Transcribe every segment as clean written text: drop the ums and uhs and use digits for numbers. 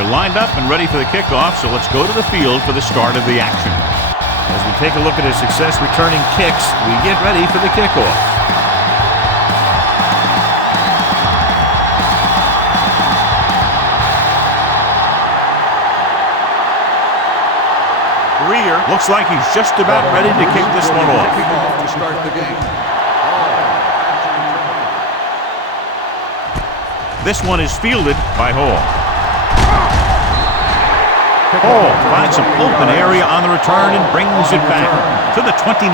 They're lined up and ready for the kickoff, so let's go to the field for the start of the action. As we take a look at his success returning kicks, we get ready for the kickoff. Looks like he's just about ready to kick this one off. To start the game. This one is fielded by Hall. Hall finds some open area on the return and brings it back to the 29.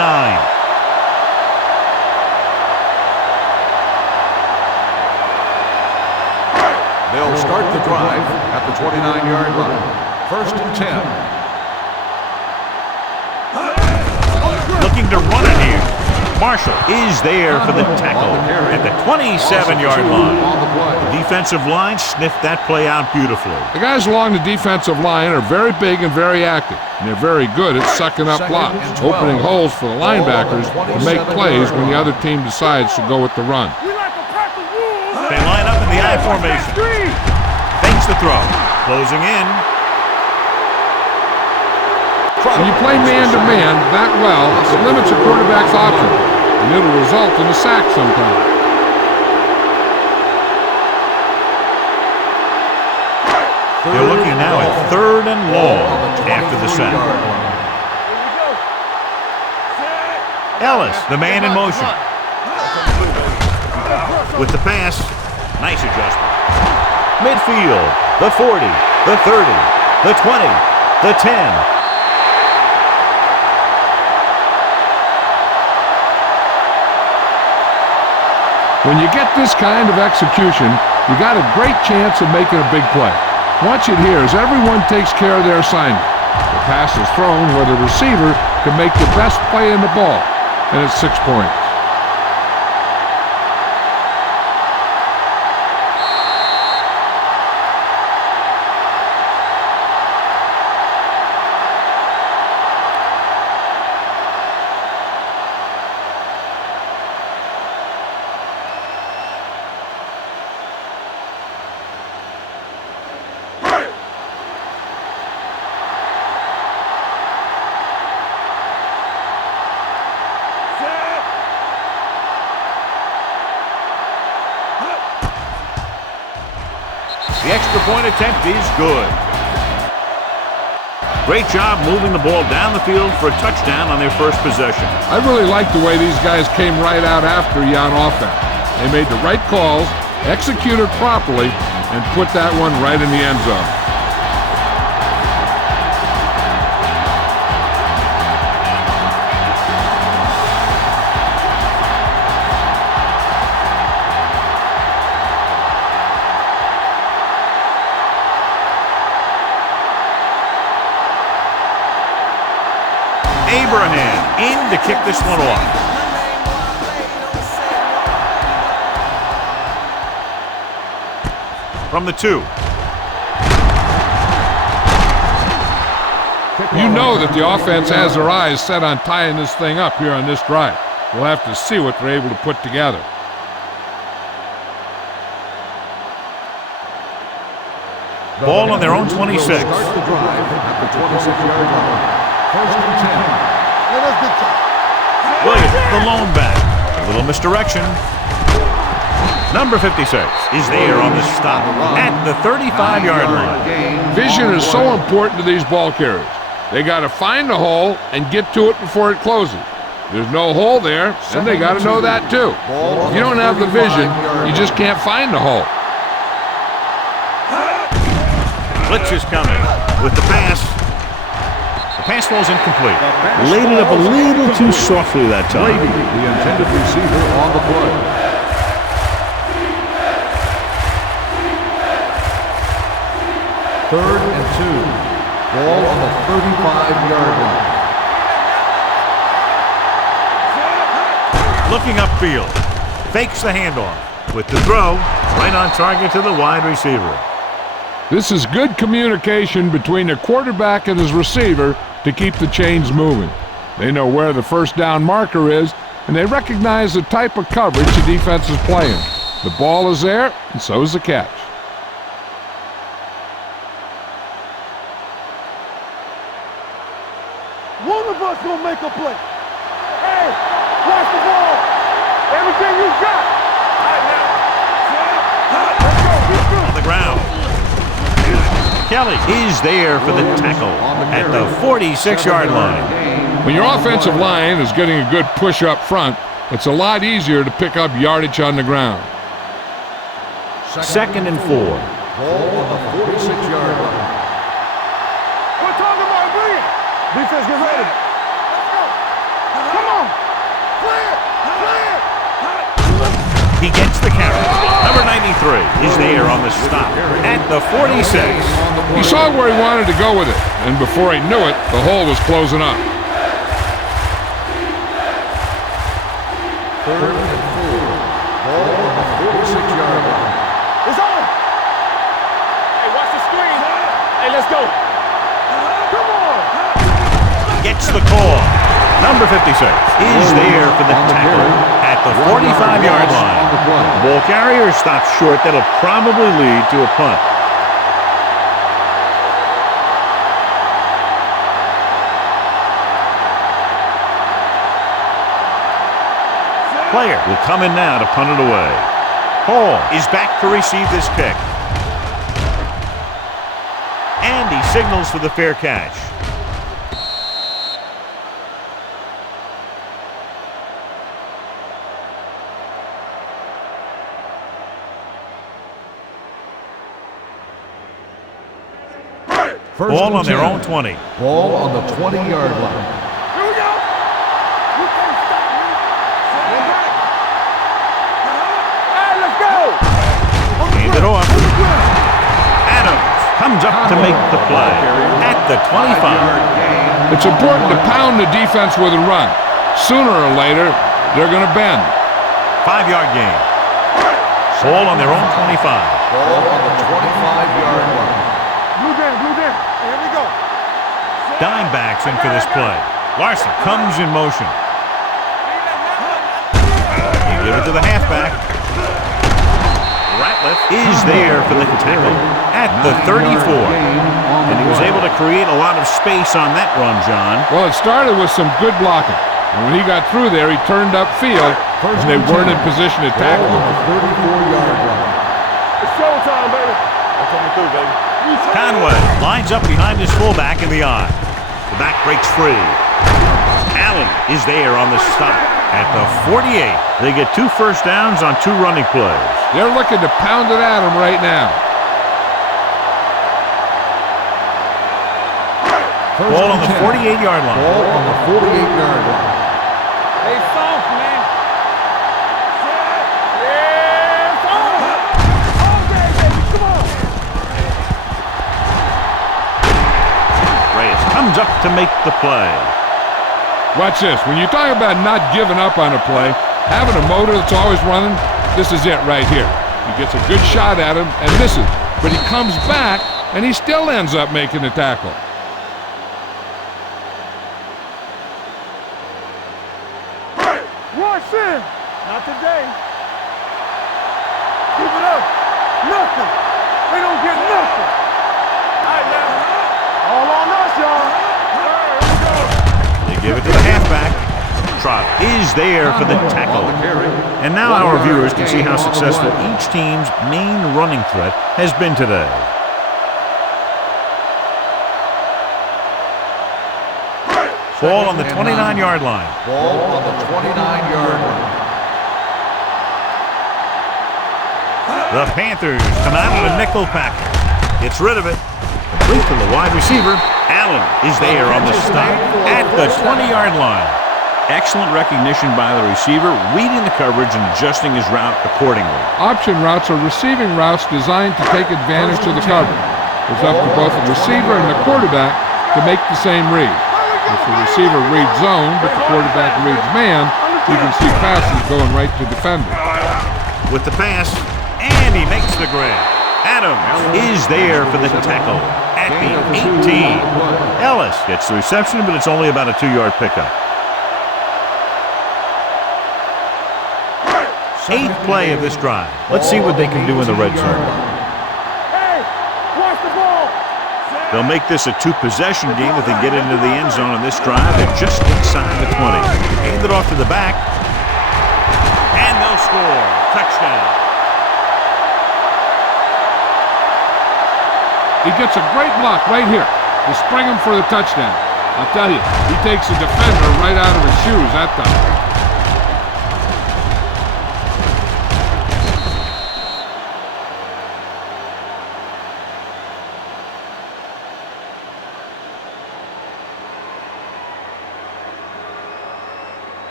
They'll start the drive at the 29-yard line. First and 10. Looking to run it here. Marshall is there for the tackle at the 27-yard line. The defensive line sniffed that play out beautifully. The guys along the defensive line are very big and very active, and they're very good at sucking up blocks, opening holes for the linebackers to make plays when the other team decides to go with the run. They line up in the I formation. Fakes the throw. Closing in. When you play man-to-man that well, it limits a quarterback's options, and it'll result in a sack sometimes. They're looking now at 3rd and long after the sack. Ellis, the man in motion. With the pass, nice adjustment. Midfield, the 40, the 30, the 20, the 10. When you get this kind of execution, you got a great chance of making a big play. Watch it here as everyone takes care of their assignment. The pass is thrown where the receiver can make the best play in the ball, and it's 6 points. The extra point attempt is good. Great job moving the ball down the field for a touchdown on their first possession. I really like the way these guys came right out after you on offense. They made the right calls, executed properly, and put that one right in the end zone. Abraham in to kick this one off. From the 2. You know that the offense has their eyes set on tying this thing up here on this drive. We'll have to see what they're able to put together. Ball on their own 26. Start the drive at the 26-yard line. First and 10. Williams, the lone back. A little misdirection. Number 56 is there on the stop at the 35-yard line. Vision is so important to these ball carriers. They got to find the hole and get to it before it closes. There's no hole there, and they got to know that too. If you don't have the vision, you just can't find the hole. Blitz is coming with the pass. Pass falls incomplete. Laid it up a little too softly that time. Brady, the intended receiver on the play. Third and 2. Ball on the 35-yard line. Looking upfield. Fakes the handoff. With the throw, right on target to the wide receiver. This is good communication between the quarterback and his receiver to keep the chains moving. They know where the first down marker is, and they recognize the type of coverage the defense is playing. The ball is there, and so is the catch. play. Hey, watch the ball. Everything you got. All right, now. Let's go. Be through. On the ground. Kelly is there for the tackle at the 46-yard line. When your offensive line is getting a good push up front, it's a lot easier to pick up yardage on the ground. 2nd and 4. Ball on the 46-yard line. We're talking about bring it. Defense, get ready. Let's go. Come on. Play it. Play it. He gets the carry. Number 93 is there on the stop at the 46. He saw where he wanted to go with it, and before he knew it, the hole was closing up. 3rd and 4. Ball on the 46-yard line. It's on. Hey, watch the screen. Hey, let's go. Come on. Gets the call. Number 56 is there for the tackle at the 45-yard line. The ball carrier stops short. That'll probably lead to a punt. Player will come in now to punt it away. Hall is back to receive this kick. And he signals for the fair catch. Ball on their own 20. Ball on the 20-yard line. Here we go. You can't stop me. Hey, let's go. Hand it off. Adams comes up to make the play at the 25. It's important to pound the defense with a run. Sooner or later, they're going to bend. 5-yard gain. Ball on their own 25. Ball on the 25-yard line. Blue down, blue down. Here we go. Dime backs in for this play. Larson comes in motion. He give it to the halfback. Ratliff is there for the tackle at the 34. And he was able to create a lot of space on that run, John. Well, it started with some good blocking. And when he got through there, he turned upfield, and they weren't in position to tackle him. 34-yard line. It's showtime, baby. I'm coming through, baby. Conway lines up behind his fullback in the eye. The back breaks free. Allen is there on the stop at the 48. They get 2 first downs on 2 running plays. They're looking to pound it at him right now. Ball on the 48-yard line. Ball on the 48-yard line. Hey, soft, man. Yeah, it's on. Okay, baby, come on. Reyes comes up to make the play. Watch this. When you talk about not giving up on a play, having a motor that's always running, this is it right here. He gets a good shot at him and misses, but he comes back and he still ends up making the tackle. Rush in. Not today. Keep it up. Nothing. They don't get nothing. All right, now. All on us, y'all. They give it to the halfback. Trot is there for the tackle. And now our viewers can see how successful each team's main running threat has been today. Ball on the 29-yard line. Ball on the 29-yard line. The Panthers come out of the nickel package. Gets rid of it. Complete to the wide receiver. Allen is there on the stop at the 20-yard line. Excellent recognition by the receiver, reading the coverage and adjusting his route accordingly. Option routes are receiving routes designed to take advantage of the coverage. It's up to both the receiver and the quarterback to make the same read. If the receiver reads zone, but the quarterback reads man, you can see passes going right to defender. With the pass, and he makes the grab. Adams is there for the tackle at the 18. Ellis gets the reception, but it's only about a 2-yard pickup. 8th play of this drive. Let's see what they can do in the red zone. Hey, watch the ball. They'll make this a two-possession game if they get into the end zone on this drive. They're just inside the 20. Hand it off to the back. And they'll score. Touchdown. He gets a great block right here to spring him for the touchdown. I'll tell you, he takes the defender right out of his shoes that time.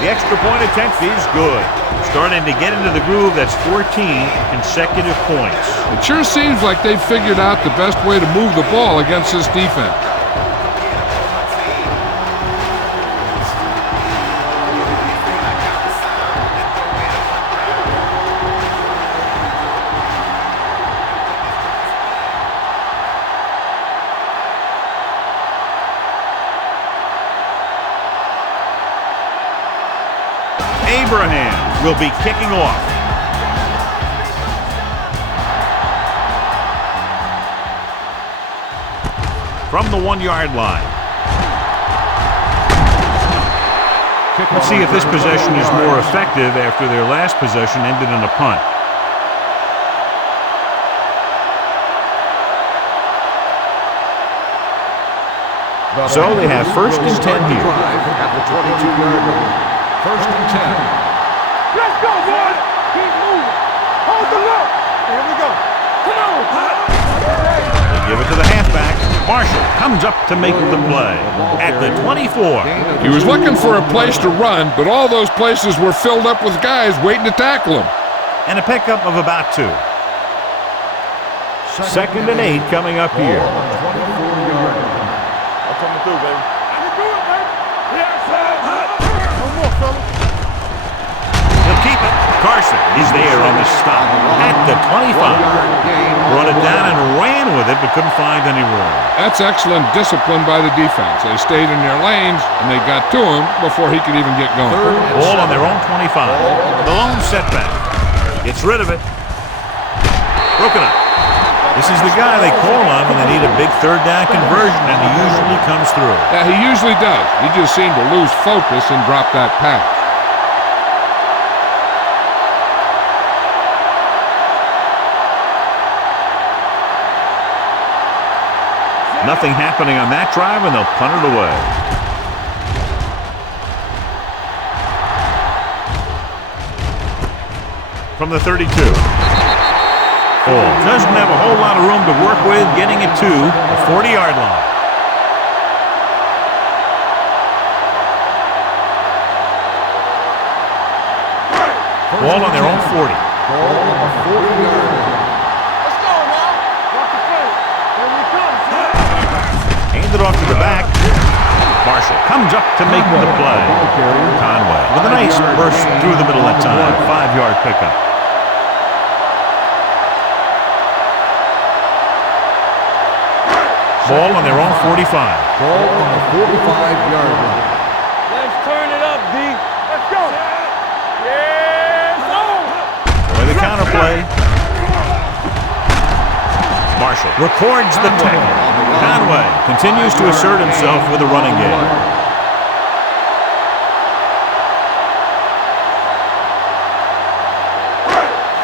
The extra point attempt is good. Starting to get into the groove. That's 14 consecutive points. It sure seems like they've figured out the best way to move the ball against this defense. Abraham will be kicking off. From the 1-yard line. Let's see if this possession is more effective after their last possession ended in a punt. So they have first and 10 here. At the 22-yard line. First and 10. Let's go, boys. Keep moving. Hold the look. Here we go. Come on. They give it to the halfback. Marshall comes up to make the play at the 24. He was looking for a place to run, but all those places were filled up with guys waiting to tackle him. And a pickup of about 2. Second and 8 coming up here. 24-yard line. I'm coming through, baby. I can do it, baby. Yes, sir. No more, fella. He'll keep it. Carson is there on the stop at the 25. Brought it down and ran with it, but couldn't find any room. That's excellent discipline by the defense. They stayed in their lanes, and they got to him before he could even get going. Ball on their own 25. The lone setback. Gets rid of it. Broken up. This is the guy they call on when they need a big third down conversion, and he usually comes through. Yeah, he usually does. He just seemed to lose focus and drop that pass. Nothing happening on that drive, and they'll punt it away. From the 32. Doesn't have a whole lot of room to work with, getting it to the 40-yard line. Ball on their own 40. Ball on the 40-yard line. Let's go now. Watch the play. Here we come, sir. Hand it off to the back. Marshall comes up to make the play. Conway with a nice burst through the middle that time. 5-yard pickup. Ball on their own 45. Ball on the 45-yard line. Let's turn it up, D. Let's go. Yes, With the counterplay. Marshall records the tackle. Conway continues to assert himself with a running game.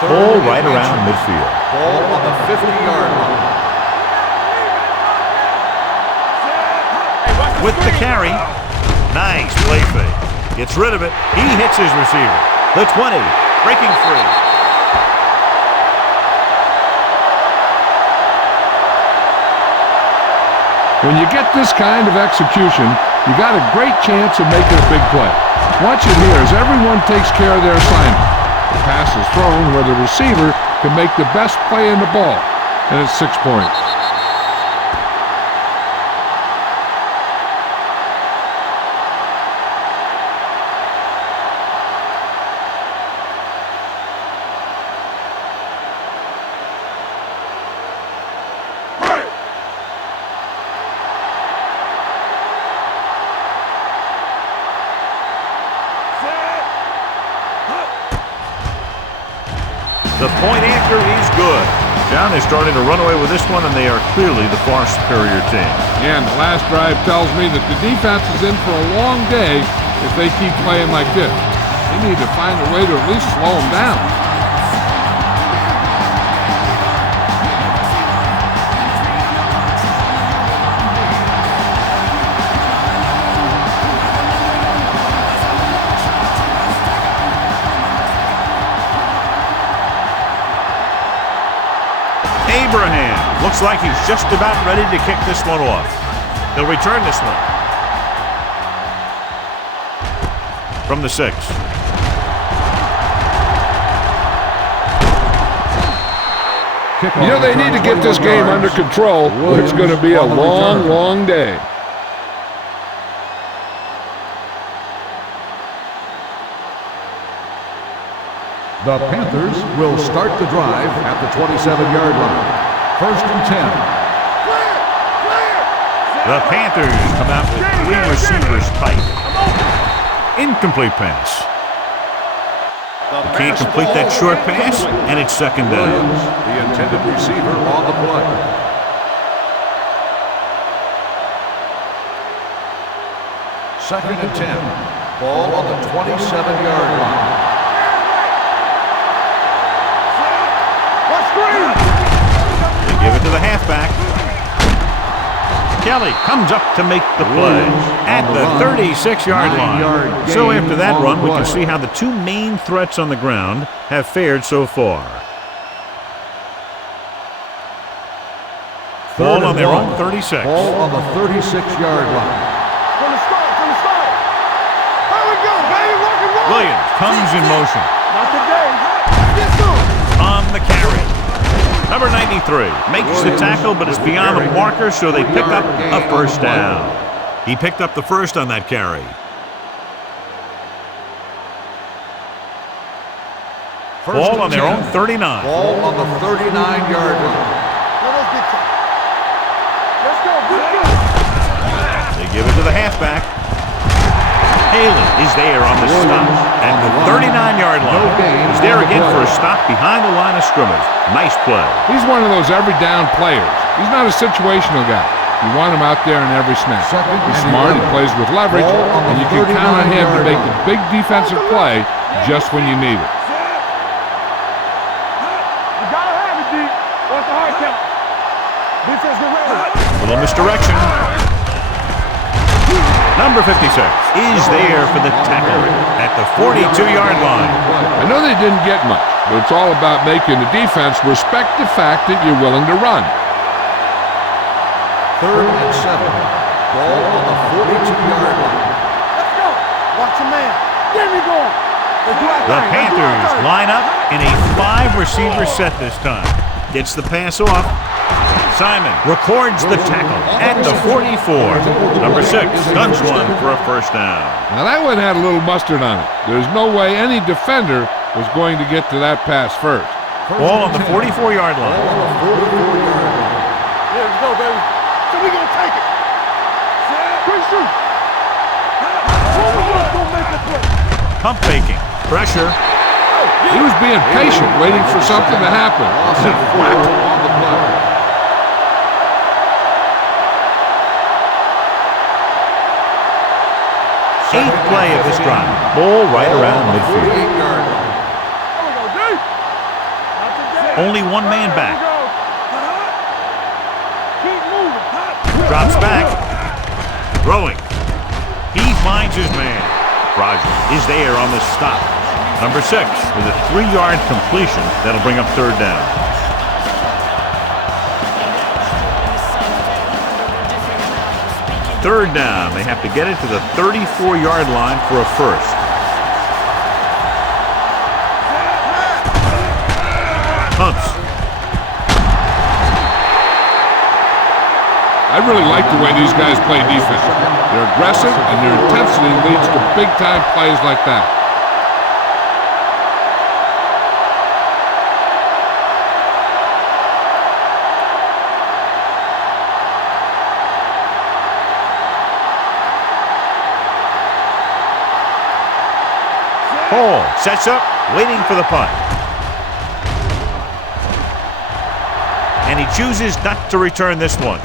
Ball right around midfield. Ball on the 50-yard line. With the carry. Nice play fake. Gets rid of it. He hits his receiver. The 20. Breaking free. When you get this kind of execution, you got a great chance of making a big play. Watch it here as everyone takes care of their assignment. The pass is thrown where the receiver can make the best play in the ball, and it's 6 points. The point after is good. John is starting to run away with this one, and they are clearly the far superior team. And the last drive tells me that the defense is in for a long day if they keep playing like this. They need to find a way to at least slow them down. Abraham looks like he's just about ready to kick this one off. He'll return this one. From the 6. You know, they need to get this game under control. It's going to be a long, long day. The Panthers will start the drive at the 27-yard line. First and 10. The Panthers come out with 3 receivers tight. Incomplete pass. Can't complete that short pass, and it's second down. Williams, the intended receiver on the play. Second and 10. Ball on the 27-yard line. They give it to the halfback. Kelly comes up to make the play at the 36-yard line. So after that run, we can see how the 2 main threats on the ground have fared so far. Ball on their own 36. Ball on the 36-yard line. From the start. Here we go, baby. Rock and roll. Williams comes in motion. Not today. Yes, sir. On the carry. Number 93 makes the tackle, but it's beyond the marker, so they pick up a first down. He picked up the first on that carry. Ball on their own 39. Ball on the 39-yard line. Let's go. Good. They give it to the halfback. Haley is there on the stop at the 39-yard line. He's there again for a stop behind the line of scrimmage. Nice play. He's one of those every down players. He's not a situational guy. You want him out there in every snap. He's smart, he plays with leverage, and you can count on him to make the big defensive play just when you need it. You gotta have it, D. What's the hard count? Defense get ready. Little misdirection. Number 56 is there for the tackle at the 42-yard line. I know they didn't get much, but it's all about making the defense respect the fact that you're willing to run. Third and 7. Ball on the 42-yard line. Let's go. Watch a man. Get me going. The Panthers line up in a 5-receiver set this time. Gets the pass off. Simon records the tackle at the 44. Number 6 guns one for a first down. Now that one had a little mustard on it. There's no way any defender was going to get to that pass first. Ball on the 44-yard line. Here we go, baby. So we gonna take it. Quick shoot. Don't make the play. Pump faking. Pressure. He was being patient, waiting for something to happen. Eighth play of this drive. Ball right around midfield. Only one man back. Drops back. Throwing. He finds his man. Rogers is there on the stop. Number 6 with a 3-yard completion. That'll bring up third down. Third down. They have to get it to the 34-yard line for a first. Hunts. I really like the way these guys play defense. They're aggressive, and their intensity leads to big-time plays like that. Hall sets up, waiting for the punt. and he chooses not to return this one.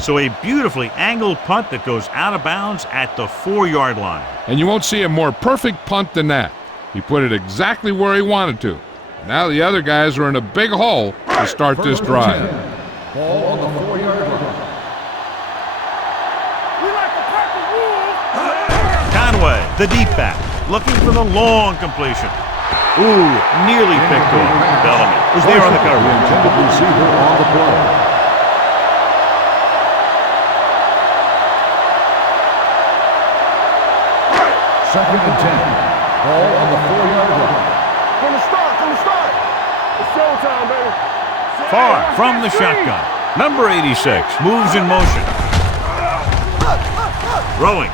So a beautifully angled punt that goes out of bounds at the 4-yard line. And you won't see a more perfect punt than that. He put it exactly where he wanted to. Now the other guys are in a big hole to start this drive. Ball on the 4-yard line. We like to pack the wolves. Conway, the deep back, looking for the long completion. Ooh, nearly picked off. Bellamy was there on the The coverage. intended receiver on the play. Second and 10. Ball on the 4-yard line. From the start. It's showtime, baby. Far from the shotgun. Number 86 moves in motion. Throwing.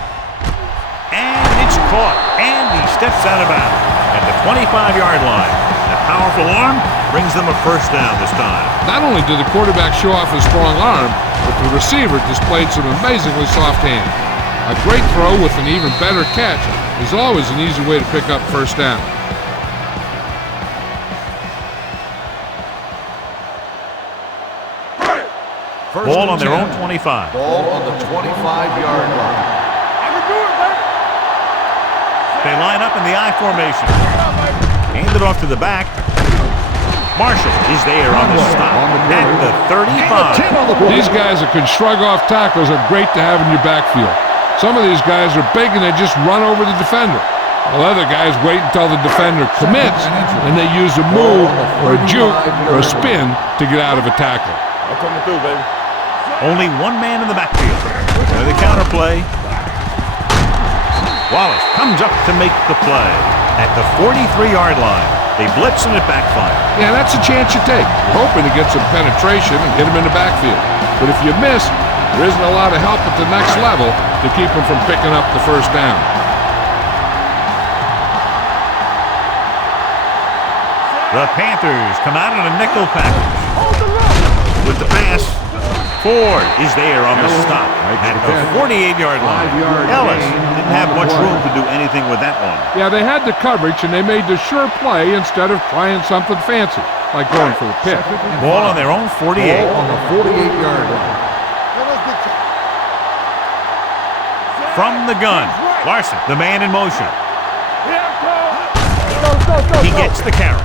And it's caught. And he steps out of bounds at the 25-yard line. That powerful arm brings them a first down this time. Not only did the quarterback show off his strong arm, but the receiver displayed some amazingly soft hands. A great throw with an even better catch is always an easy way to pick up first down. Ball on their own 25. Ball on the 25-yard line. I can do it, baby. They line up in the I formation. Hand it off to the back. Marshall is there on the stop at the 35. These guys that can shrug off tackles are great to have in your backfield. Some of these guys are big and they just run over the defender. While other guys wait until the defender commits and they use a move or a juke or a spin to get out of a tackle. I'm coming through, baby. Only one man in the backfield. With the counterplay. Wallace comes up to make the play at the 43-yard line. They blitz and it backfires. Yeah, that's a chance you take. You're hoping to get some penetration and get them in the backfield. But if you miss, there isn't a lot of help at the next level to keep them from picking up the first down. The Panthers come out in a nickel package. With the pass, Ford is there on the stop at the 48-yard line. Ellis didn't have much room to do anything with that one. Yeah, they had the coverage and they made the sure play instead of trying something fancy, like going for the pick. Ball on their own 48. Ball on the 48-yard line. From the gun, Larson, the man in motion. He gets the carry.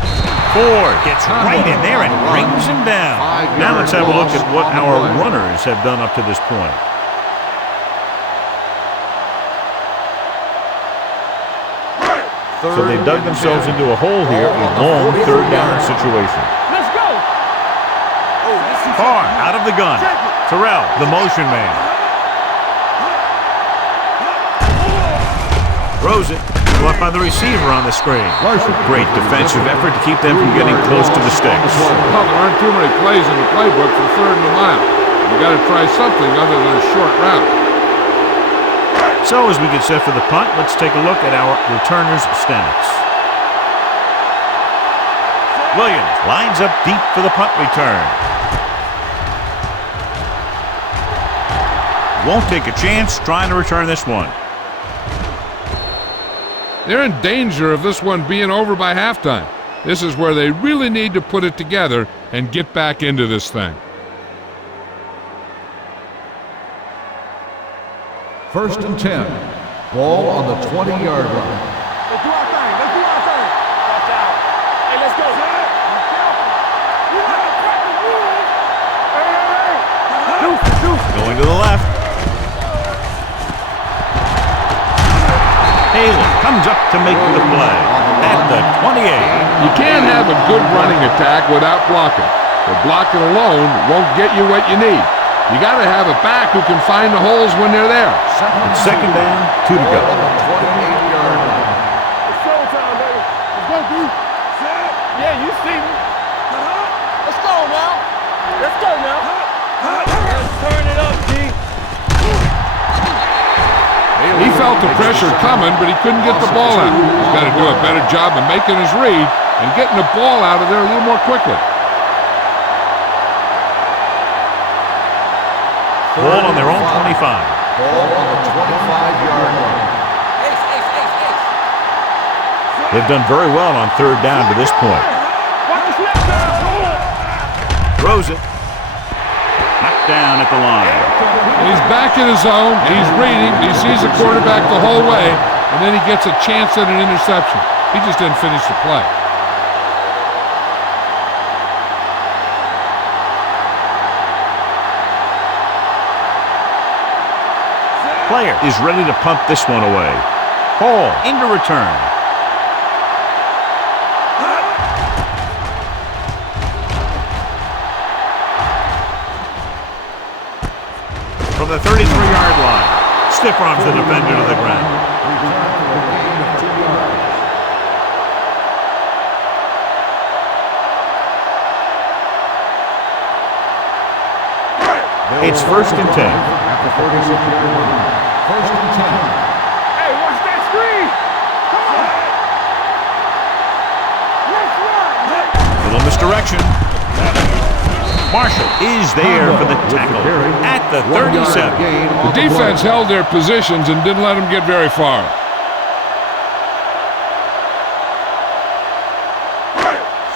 Ford gets right in there and brings him down. Now let's have a look at what our runners have done up to this point. So they dug themselves into a hole here, a long third down situation. Let's go. Far out of the gun. Terrell, the motion man. Throws it. Left by the receiver on the screen. Great defensive effort to keep them from getting close to the sticks. Well, there aren't too many plays in the playbook for third and a mile. You got to try something other than a short route. So as we get set for the punt, let's take a look at our returners' stats. Williams lines up deep for the punt return. Won't take a chance trying to return this one. They're in danger of this one being over by halftime. This is where they really need to put it together and get back into this thing. First and 10. Ball on the 20-yard line. Let's do our thing. Watch out. Hey, let's go. We like to pack the wolves. Hey. Going to the left. Taylor comes up to make the play at the 28. You can't have a good running attack without blocking. But blocking alone won't get you what you need. You got to have a back who can find the holes when they're there. It's second down, 2 to go. On the 28-yard line. It's showtime, baby. Let's go, D. Yeah, you see me. Let's go now. Let's turn it up, D. He felt the pressure coming, but he couldn't get the ball out. He's got to do a better job of making his read and getting the ball out of there a little more quickly. Ball on their own 25. Ball on the 25-yard line. They've done very well on third down to this point. Throws it. Knocked down at the line. He's back in his zone. He's reading. He sees the quarterback the whole way, and then he gets a chance at an interception. He just didn't finish the play. Player is ready to punt this one away. Ball into return. From the 33-yard line, stiff arms the defender to the ground. It's 1st and 10. At the 36-yard line. 1st and 10. Hey, watch that screen. Come on. Little misdirection. Marshall is there for the tackle at the 37. The defense held their positions and didn't let them get very far.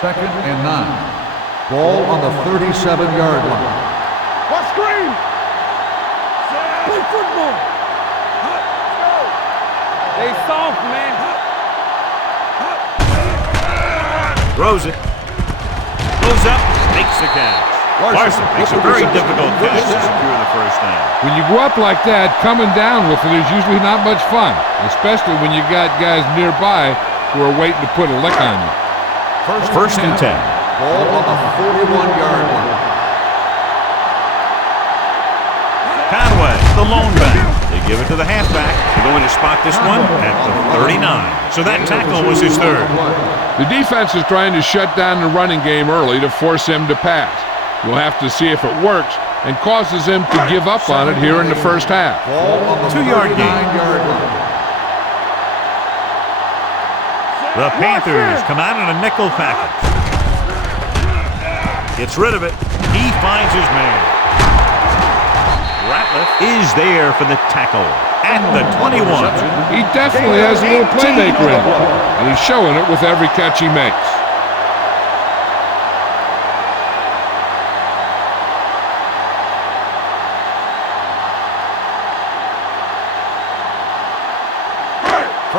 Second and 9. Ball on the 37-yard line. What screen? Play football. They soft, man. Throws it. Goes up, makes the catch. Larson makes a very difficult catch to secure the first down. When you go up like that, coming down with it is usually not much fun, especially when you got guys nearby who are waiting to put a lick on you. First and 10. Ball on the 41-yard line. Conway, the lone back. They give it to the halfback. They're going to spot this one at the 39. So that tackle was his third. The defense is trying to shut down the running game early to force him to pass. We'll have to see if it works and causes him to give up on it here in the first half. Ball on the 2-yard gain. 39-yard line. The Panthers come out in a nickel package. Gets rid of it. He finds his man. Ratliff is there for the tackle at the 21. He definitely has a little playmaker in him, and he's showing it with every catch he makes.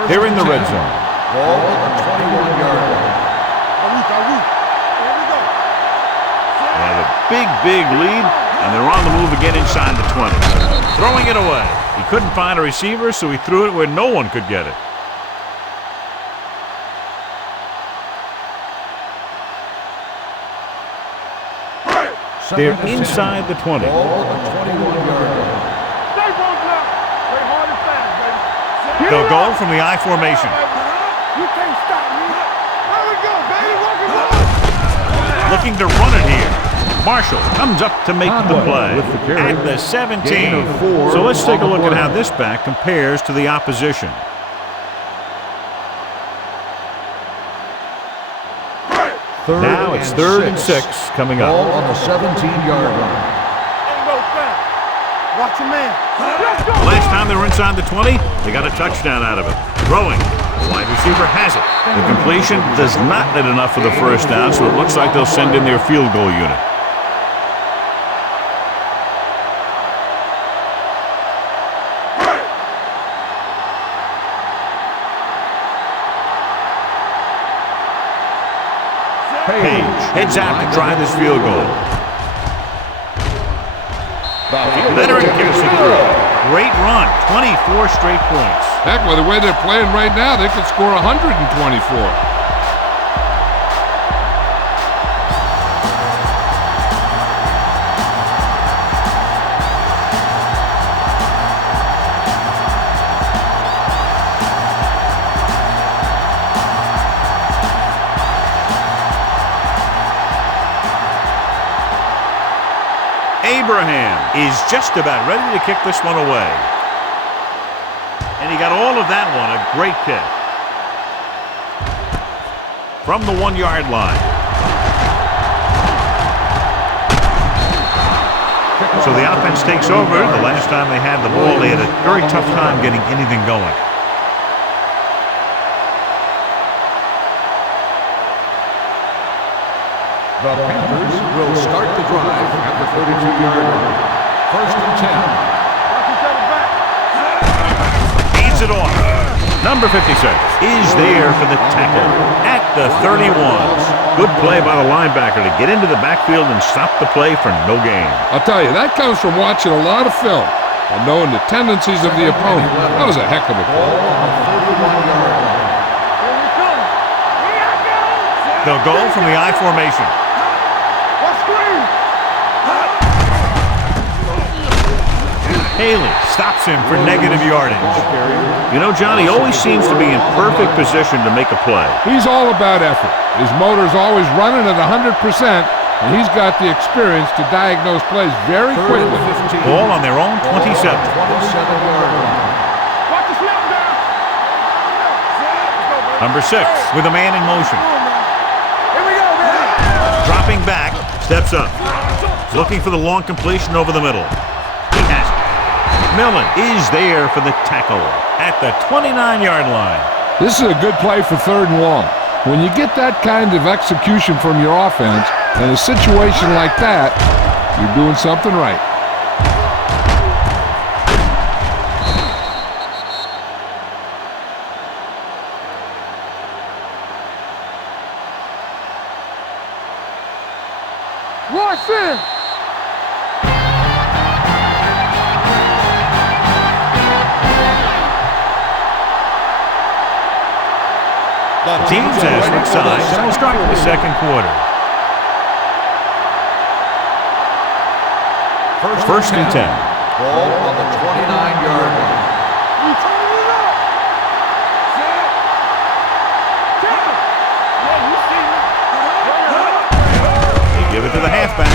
They're in the red zone. Ball on the 21-yard line. They have a big lead, and they're on the move again inside the 20. Throwing it away. He couldn't find a receiver, so he threw it where no one could get it. They're inside the 20. Ball on the 21-yard line. Stay on block. Play hard and fast, baby. They'll go from the I formation. You can't stop me. There we go, baby. Walk it up. Looking to run it here. Marshall comes up to make the play with the carry. at the 17. Gain of 4 So let's take a on the look at play. how this back compares to the opposition. Now it's 3rd and 6 coming up. Ball on the 17-yard line. Ain't no thing. Watch your man. Let's go. Last time they were inside the 20, they got a touchdown out of it. Throwing. The wide receiver has it. The completion does not net enough for the first down, so it looks like they'll send in their field goal unit. Page heads out to try this field goal. Veteran kicks it through. Great run. 24 straight points. Heck, with the way they're playing right now, they could score 124. Abraham is just about ready to kick this one away. And he got all of that one, a great kick. From the 1-yard line. So the offense takes over. The last time they had the ball, they had a very tough time getting anything going. The Panthers will start the drive at the 32-yard line. First and 10. Feeds it off. Number 56 is there for the tackle at the 31. Good play by the linebacker to get into the backfield and stop the play for no gain. I'll tell you, that comes from watching a lot of film and knowing the tendencies of the opponent. That was a heck of a play. They'll go from the I formation. Haley stops him for negative yardage. You know, John, he always seems to be in perfect position to make a play. He's all about effort. His motor's always running at 100%, and he's got the experience to diagnose plays very quickly. Ball on their own 27. Number 6 with a man in motion. Dropping back, steps up. Looking for the long completion over the middle. He has it. Millen is there for the tackle at the 29-yard line. This is a good play for 3rd and long. When you get that kind of execution from your offense in a situation like that, you're doing something right. Watch this! Teams as switch sides and will start the second quarter. First and 10. Ball on the 29-yard line. They give it to the halfback.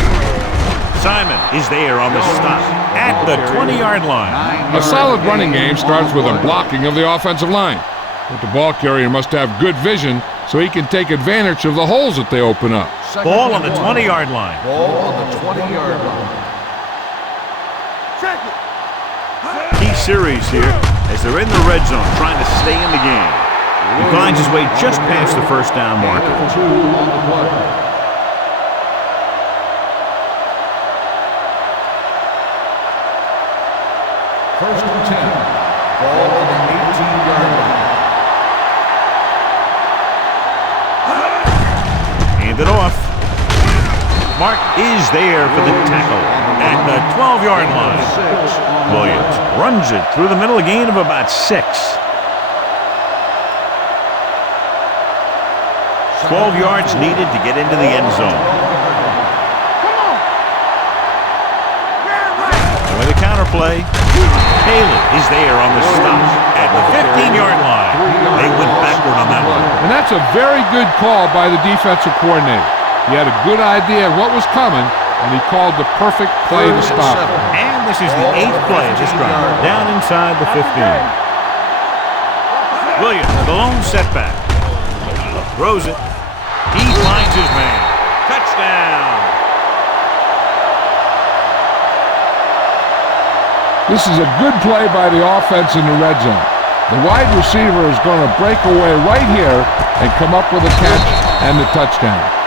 Simon is there on the stop at the 20-yard line. A solid running game starts with a blocking of the offensive line. But the ball carrier must have good vision so he can take advantage of the holes that they open up. Ball on the 20-yard line. Ball on the 20-yard line. Key series here as they're in the red zone trying to stay in the game. He finds his way just past the first down marker. 2 on the play. First and 10. Ball on the 18-yard line. Hand it off. Mark is there for the tackle at the 12-yard line. Williams runs it through the middle, a gain of about 6. 12 yards needed to get into the end zone. And with a counterplay, Haley is there on the stop at the 15-yard line. They went backward on that one. And that's a very good call by the defensive coordinator. He had a good idea of what was coming, and he called the perfect play to stop it. And this is the 8th play of this drive, down inside the 15. Williams, the lone setback. Throws it. He finds his man. Touchdown. This is a good play by the offense in the red zone. The wide receiver is going to break away right here and come up with a catch and the touchdown.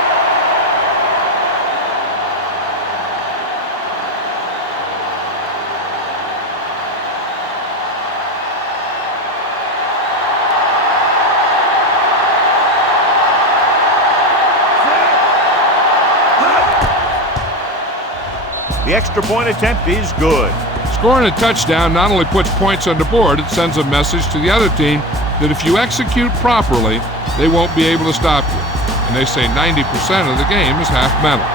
The extra point attempt is good. Scoring a touchdown not only puts points on the board, it sends a message to the other team that if you execute properly, they won't be able to stop you. And they say 90% of the game is half mental.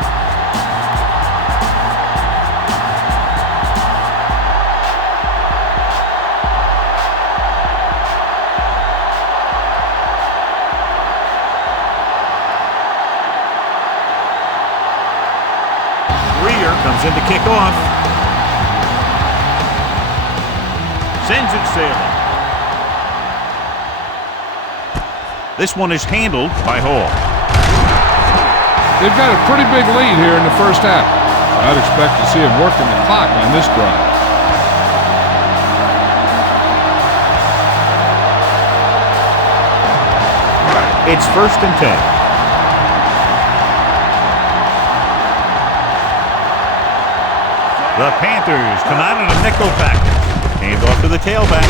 Comes in to kick off. Sends it sailing. This one is handled by Hall. They've got a pretty big lead here in the first half. I'd expect to see him working the clock on this drive. It's first and 10. The Panthers come out in a nickel package. Hand off to the tailback.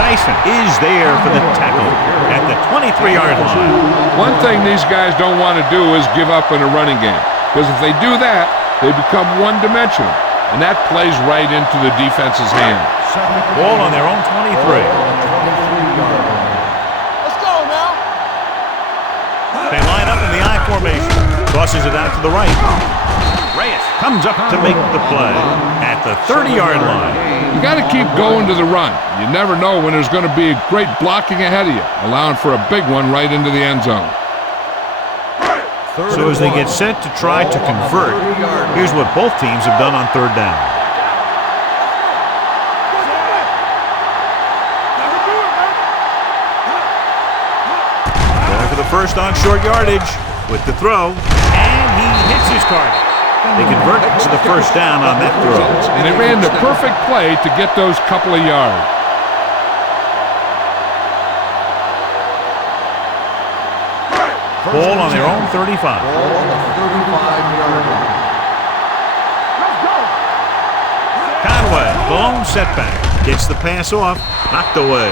Dyson is there for the tackle at the 23-yard line. One thing these guys don't want to do is give up in a running game, because if they do that, they become one-dimensional, and that plays right into the defense's hand. Ball on their own 23. Let's go now. They line up in the I formation. Tosses it out to the right. Reyes comes up to make the play at the 30-yard line. You got to keep going to the run. You never know when there's going to be a great blocking ahead of you, allowing for a big one right into the end zone. So as they get set to try to convert, here's what both teams have done on third down. Going for the first on short yardage with the throw, and he hits his target. They convert it to the first down on that throw. And they ran the perfect play to get those couple of yards. Ball on their own 35. Ball on the 35-yard line. Conway, blown setback. Gets the pass off, knocked away.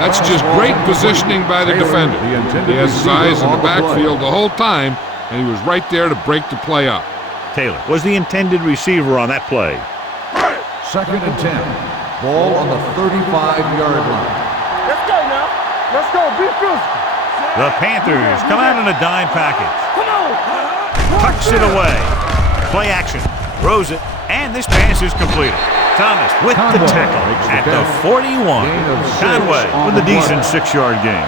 That's just great positioning by the defender. He has his eyes in the backfield the whole time, and he was right there to break the play up. Taylor was the intended receiver on that play. 2nd and 10. Ball on the 35-yard line. Let's go now. Let's go. Be physical. The Panthers come out in a dime package. Come on. Tucks it away. Play action. Throws it. And this pass is completed. Thomas with the tackle at the 41. Conway with a decent 6-yard gain.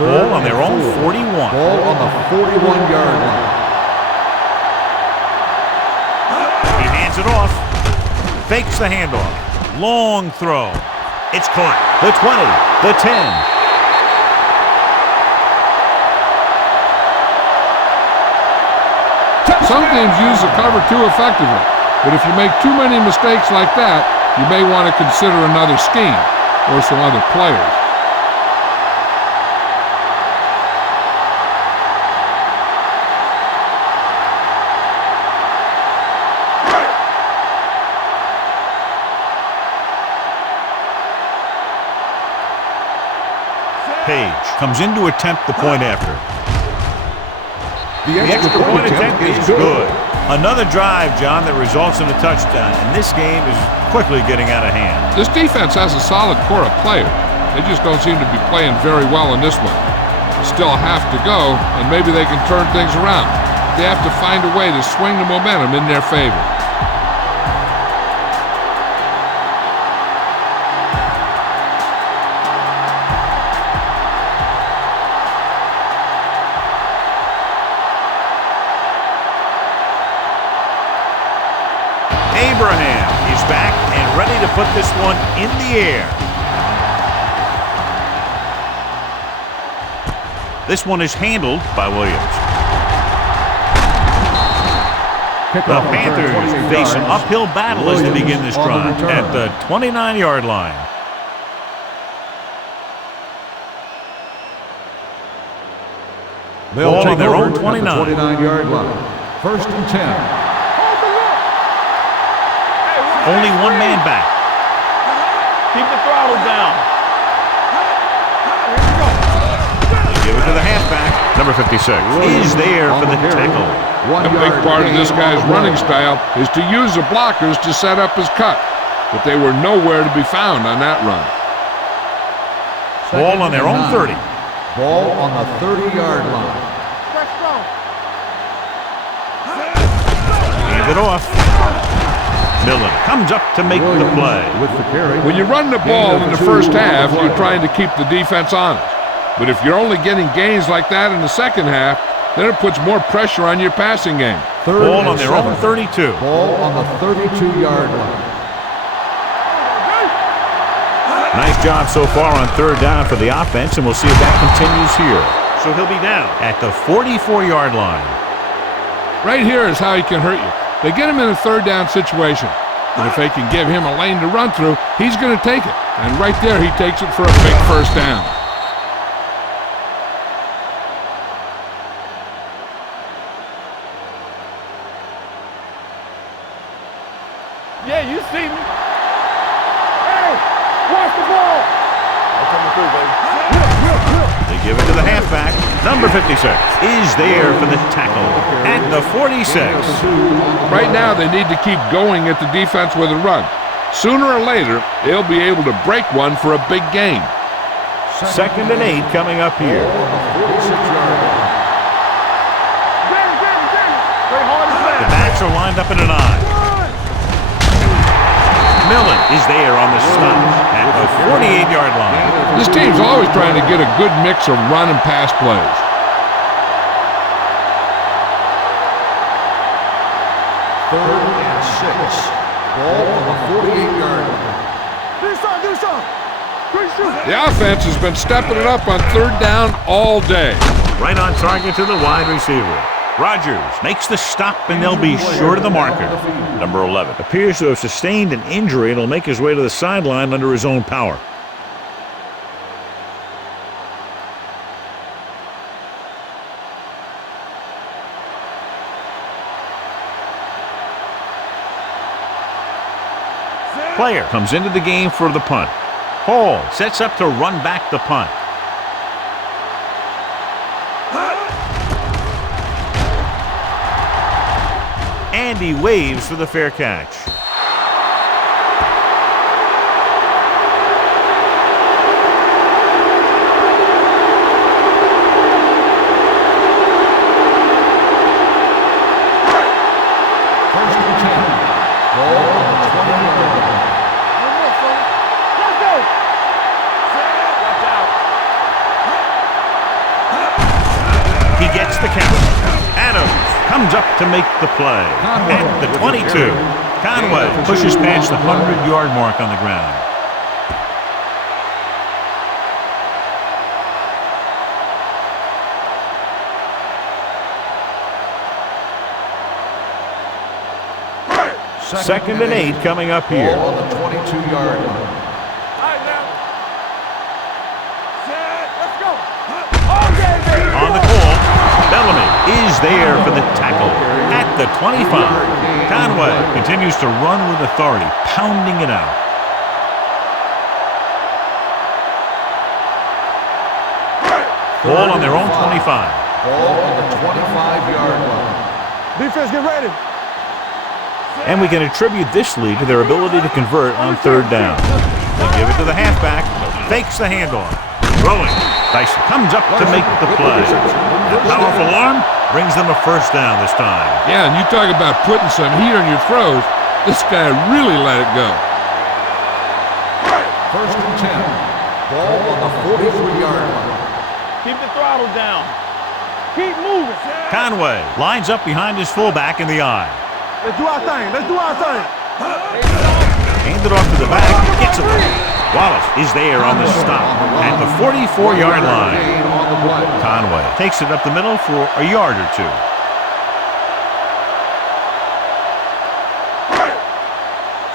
Ball on their own 41. Ball on the 41-yard line. He hands it off. Fakes the handoff. Long throw. It's caught. The 20. The 10. Some teams use the cover too effectively, but if you make too many mistakes like that, you may want to consider another scheme or some other players. Page comes in to attempt the point after. The extra point attempt is good. Another drive, John, that results in a touchdown, and this game is quickly getting out of hand. This defense has a solid core of players. They just don't seem to be playing very well in this one. Still have to go, and maybe they can turn things around. They have to find a way to swing the momentum in their favor. Abraham is back and ready to put this one in the air. This one is handled by Williams. The Panthers face an uphill battle as they begin this drive at the 29-yard line. They'll take on their over own 29. at the 29-yard line. 1st and 10. Only one man back. Keep the throttle down. Give it to the halfback. Number 56 is there for the tackle. A big part of this guy's running style is to use the blockers to set up his cut, but they were nowhere to be found on that run. Ball on their own 30. Ball on the 30-yard line. Hand it off. Dillon comes up to make the play. With the carry. When you run the ball in the first half, you're trying to keep the defense honest. But if you're only getting gains like that in the second half, then it puts more pressure on your passing game. Ball on their own 32. Ball on the 32-yard line. Nice job so far on third down for the offense, and we'll see if that continues here. So he'll be down at the 44-yard line. Right here is how he can hurt you. They get him in a third down situation, but if they can give him a lane to run through, he's going to take it. And right there, he takes it for a big first down. Yeah, you see me. Hey, watch the ball. I'm coming through, baby. They give it to the halfback. Number 56 is there for the tackle at the 46. Right now, they need to keep going at the defense with a run. Sooner or later, they'll be able to break one for a big gain. 2nd and 8 coming up here. The backs are lined up in an eye. Dillon is there on the stop at the 48-yard line. This team's always trying to get a good mix of run and pass plays. Third and 6. Ball on the 48-yard line. Do something. The offense has been stepping it up on 3rd down all day. Right on target to the wide receiver. Rodgers makes the stop, and they'll be short of the marker. Number 11 appears to have sustained an injury and will make his way to the sideline under his own power. Player comes into the game for the punt. Hall sets up to run back the punt. And he waves for the fair catch. First and 10. Ball on the 20-yard line. Let's go. He gets the count. Adams comes up to make the play at the 22. Conway pushes past the 100-yard mark on the ground. Second and 8 coming up here. Ball on the 22-yard line. All right, now. Set. Let's go. Okay, baby. On the call, Bellamy is there for the tackle at the 25. Conway continues to run with authority, pounding it out. Ball on their own 25. Ball on the 25-yard line. Defense, get ready. And we can attribute this lead to their ability to convert on 3rd down. They give it to the halfback, fakes the handoff. Throwing. Tyson comes up to make the play. That powerful arm brings them a 1st down this time. Yeah, and you talk about putting some heat on your throws. This guy really let it go. First and 10. Ball on the 43-yard line. Keep the throttle down. Keep moving. Conway lines up behind his fullback in the eye. Let's do our thing. Let's do our thing. Hand it off to the back. Gets away. Wallace is there on the stop at the 44-yard line. Conway takes it up the middle for a yard or two.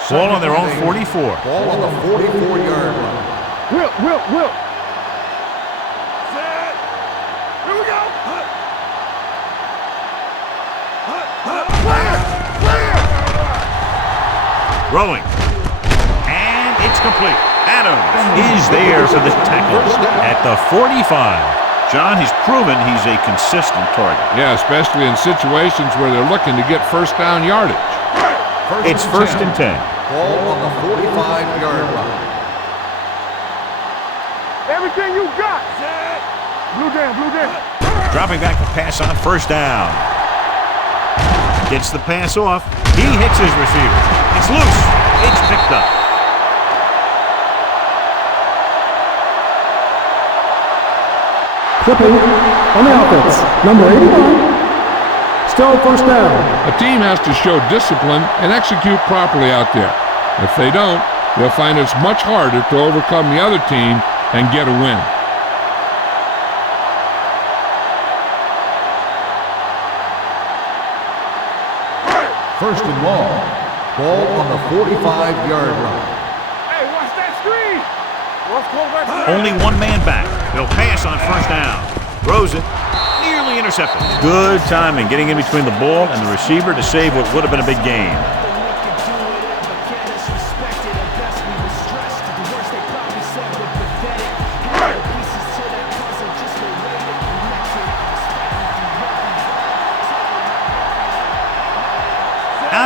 Ball on their own 44. Ball on the 44-yard line. Whip. Set. Here we go. Throwing. And it's complete. Adams is there for the tackle at the 45. John, he's proven he's a consistent target. Yeah, especially in situations where they're looking to get 1st down yardage. It's 1st and 10. Ball on the 45-yard line. Everything you got. Set. Blue down. Dropping back to pass on 1st down. Gets the pass off. He hits his receiver. It's loose. It's picked up. Flipping on the offense. Number 81. Still 1st down. A team has to show discipline and execute properly out there. If they don't, they'll find it's much harder to overcome the other team and get a win. First and long. Ball on the 45-yard line. Hey, watch that screen. Let's go back. Only one man back. He'll pass on 1st down. Throws it. Nearly intercepted. Good timing getting in between the ball and the receiver to save what would have been a big gain.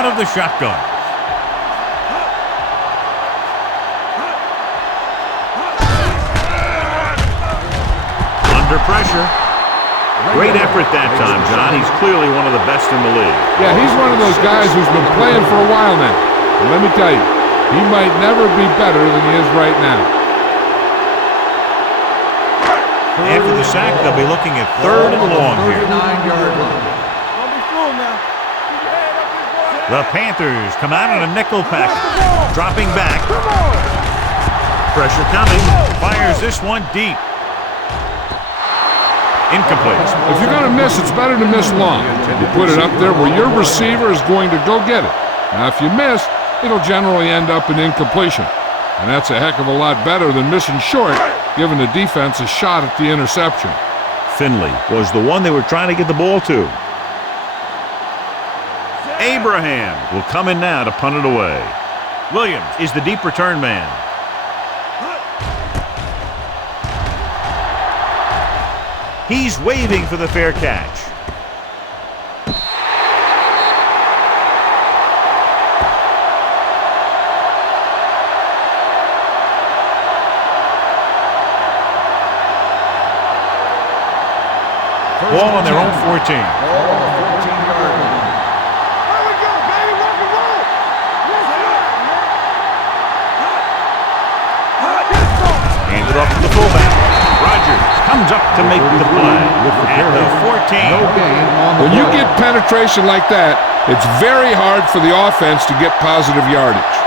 of the shotgun. Under pressure. Great effort that time, John. He's clearly one of the best in the league. Yeah, he's one of those guys who's been playing for a while now. And let me tell you, he might never be better than he is right now. After the sack, they'll be looking at 3rd and long here. 39-yard line. Don't be fooled now. Keep your head up, big boy. The Panthers come out in a nickel pack. Dropping back. Come on. Pressure coming. Fires this one deep. Incomplete. If you're going to miss, it's better to miss long. You put it up there where your receiver is going to go get it. Now, if you miss, it'll generally end up in incompletion. And that's a heck of a lot better than missing short, giving the defense a shot at the interception. Finley was the one they were trying to get the ball to. Abraham will come in now to punt it away. Williams is the deep return man. He's waving for the fair catch. Ball on their own 14. Ball on the 14-yard line. There we go, baby. Rock and roll. Let's go. Handed off to the fullback. Rodgers comes up to make the play at the 14. No gain on the When you play. get penetration like that, it's very hard for the offense to get positive yardage.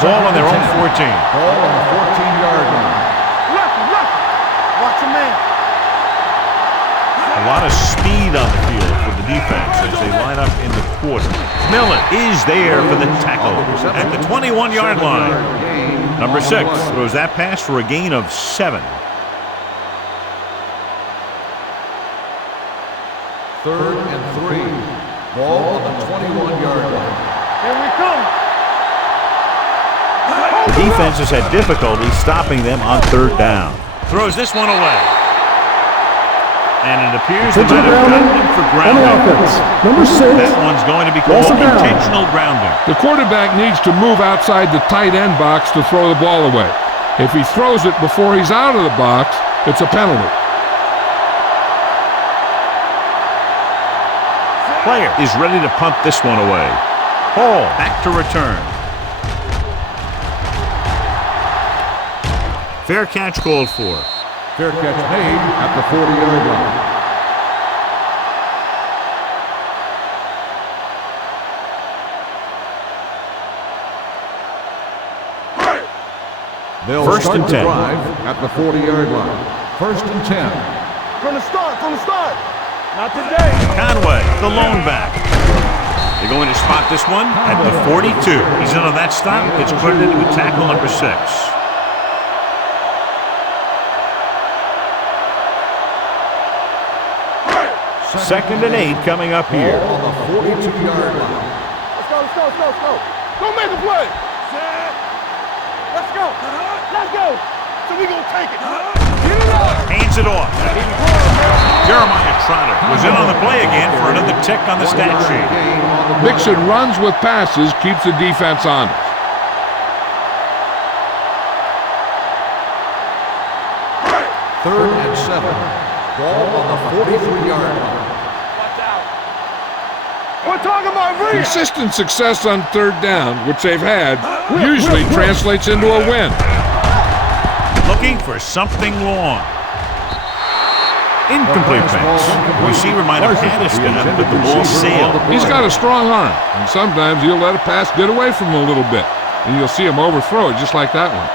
Ball on their own 14. Ball on the 14-yard line. Lucky. Watch your man. A lot of speed on the field for the defense as they line up in the quarter. Miller is there for the tackle at the 21-yard line. Number 6 throws that pass for a gain of 7. 3rd and 3. Ball on the 21-yard line. Here we come. The defense has had difficulty stopping them on 3rd down. Throws this one away. And it appears they might have gotten him for On the grounding. offense, number 6. That one's going to be called Loss of down. intentional grounding. The quarterback needs to move outside the tight end box to throw the ball away. If he throws it before he's out of the box, it's a penalty. Player is ready to punt this one away. Hall back to return. Fair catch called for. Fair catch made at the 40-yard line. They'll First start and the 10. drive at the 40-yard line. 1st and 10. From the start. Not today. Conway, the lone back. They're going to spot this one at the 42. He's in on that stop. It's credited with tackle number 6. Second and 8 coming up here. Ball on the 42-yard line. Let's go. Go make a play. Let's go. So we gonna take it. Get it up. Hands it off. Jeremiah Trotter was in on the play again for another tick on the stat sheet. Gain on the play. Mixing runs with passes keeps the defense honest. Third and 7. Ball on the 43-yard line. We're talking about real. Consistent success on 3rd down, which they've had, usually translates into a win. Looking for something long. Incomplete pass. The receiver might have had a step, but the ball sailed. He's got a strong arm, and sometimes he'll let a pass get away from him a little bit, and you'll see him overthrow it just like that one.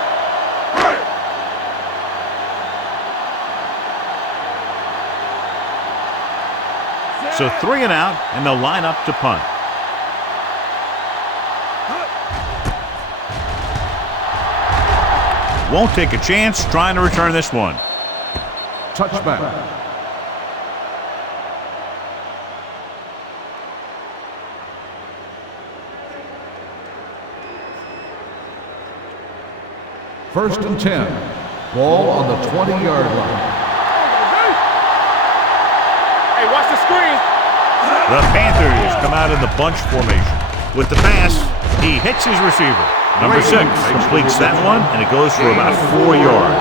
So 3 and out, and they'll line up to punt. Won't take a chance trying to return this one. Touchback. First and 10. Ball on the 20-yard line. Hey, watch the screen. The Panthers come out in the bunch formation. With the pass, he hits his receiver. Number 6 completes that one, and it goes for about 4 yards.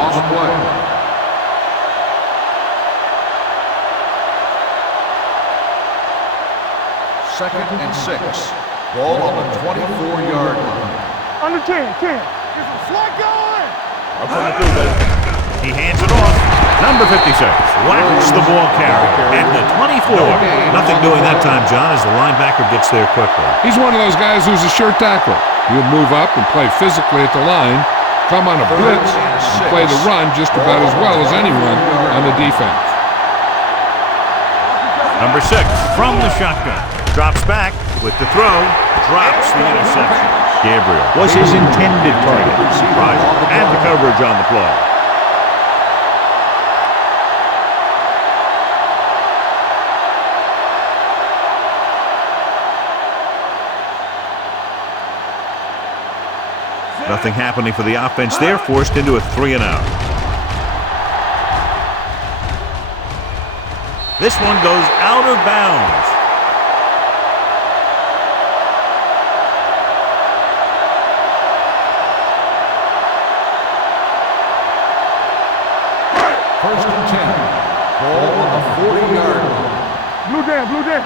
Second and 6. Ball on the 24-yard line. Under 10. Get some slot going. Up on the 2, baby. He hands it off. Number 56 whacks the ball carrier at the 24. Nothing doing that time, John, as the linebacker gets there quickly. He's one of those guys who's a sure tackler. He'll move up and play physically at the line, come on a blitz, and play the run just about as well as anyone on the defense. Number 6 from the shotgun. Drops back with the throw. Drops the interception. Gabriel was his intended target. And the coverage on the play. Nothing happening for the offense there, forced into a 3-and-out. This one goes out of bounds. First and 10. Ball on the 40-yard line. Blue down.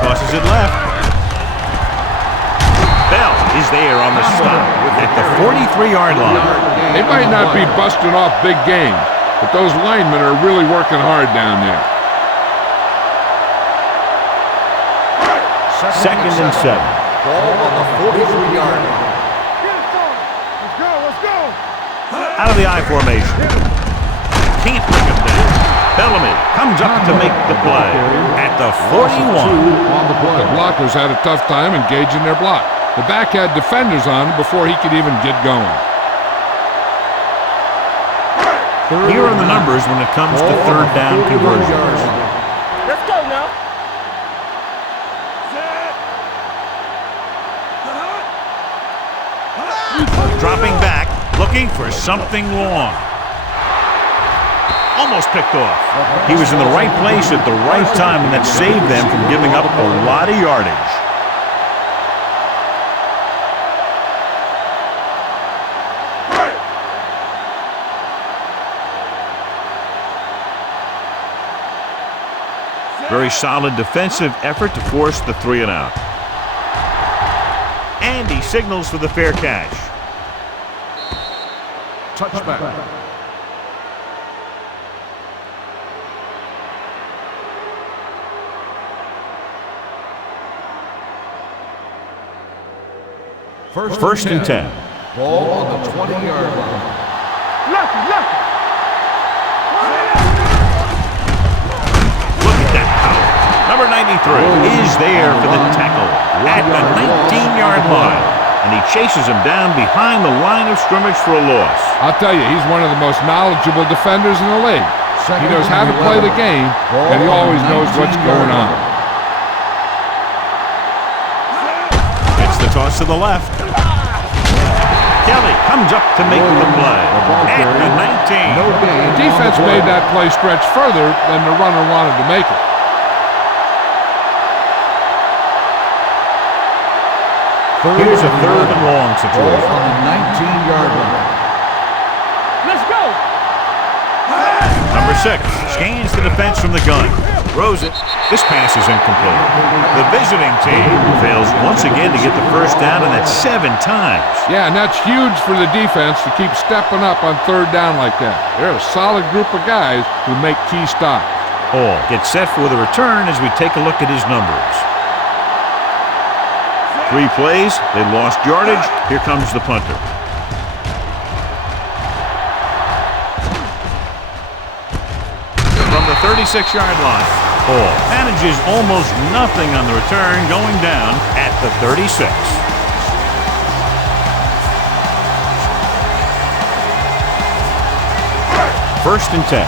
Tosses it left. Bell is there on the stop at the 43-yard line. They might not be busting off big game, but those linemen are really working hard down there. Second and 7. Ball on the 43-yard line. Let's go. Out of the I formation. Can't bring him down. Bellamy comes up to make the play at the 41. The blockers had a tough time engaging their block. The back had defenders on him before he could even get going. Here are the numbers when it comes to third down conversions. Let's go now. Dropping back, looking for something long. Almost picked off. He was in the right place at the right time, and that saved them from giving up a lot of yardage. Very solid defensive effort to force the 3-and-out. And he signals for the fair catch. Touchback. First and 10. Ball on the 20-yard line. Lucky. Look at that power. Number 93 is there for the tackle at the 19-yard line. And he chases him down behind the line of scrimmage for a loss. I'll tell you, he's one of the most knowledgeable defenders in the league. He knows how to play the game, and he always knows what's going on. It's the toss to the left. Kelly comes up to make the play at the 19. The defense made that play stretch further than the runner wanted to make it. Here's a third and long Ball situation. on the 19-yard line. Let's go. Number 6 scans the defense from the gun. Throws it. This pass is incomplete. The visiting team fails once again to get the first down, and that's 7 times. Yeah, and that's huge for the defense to keep stepping up on third down like that. They're a solid group of guys who make key stops. Hall gets set for the return as we take a look at his numbers. 3 plays, they lost yardage. Here comes the punter. From the 36-yard line, Hall manages almost nothing on the return, going down at the 36. First and 10.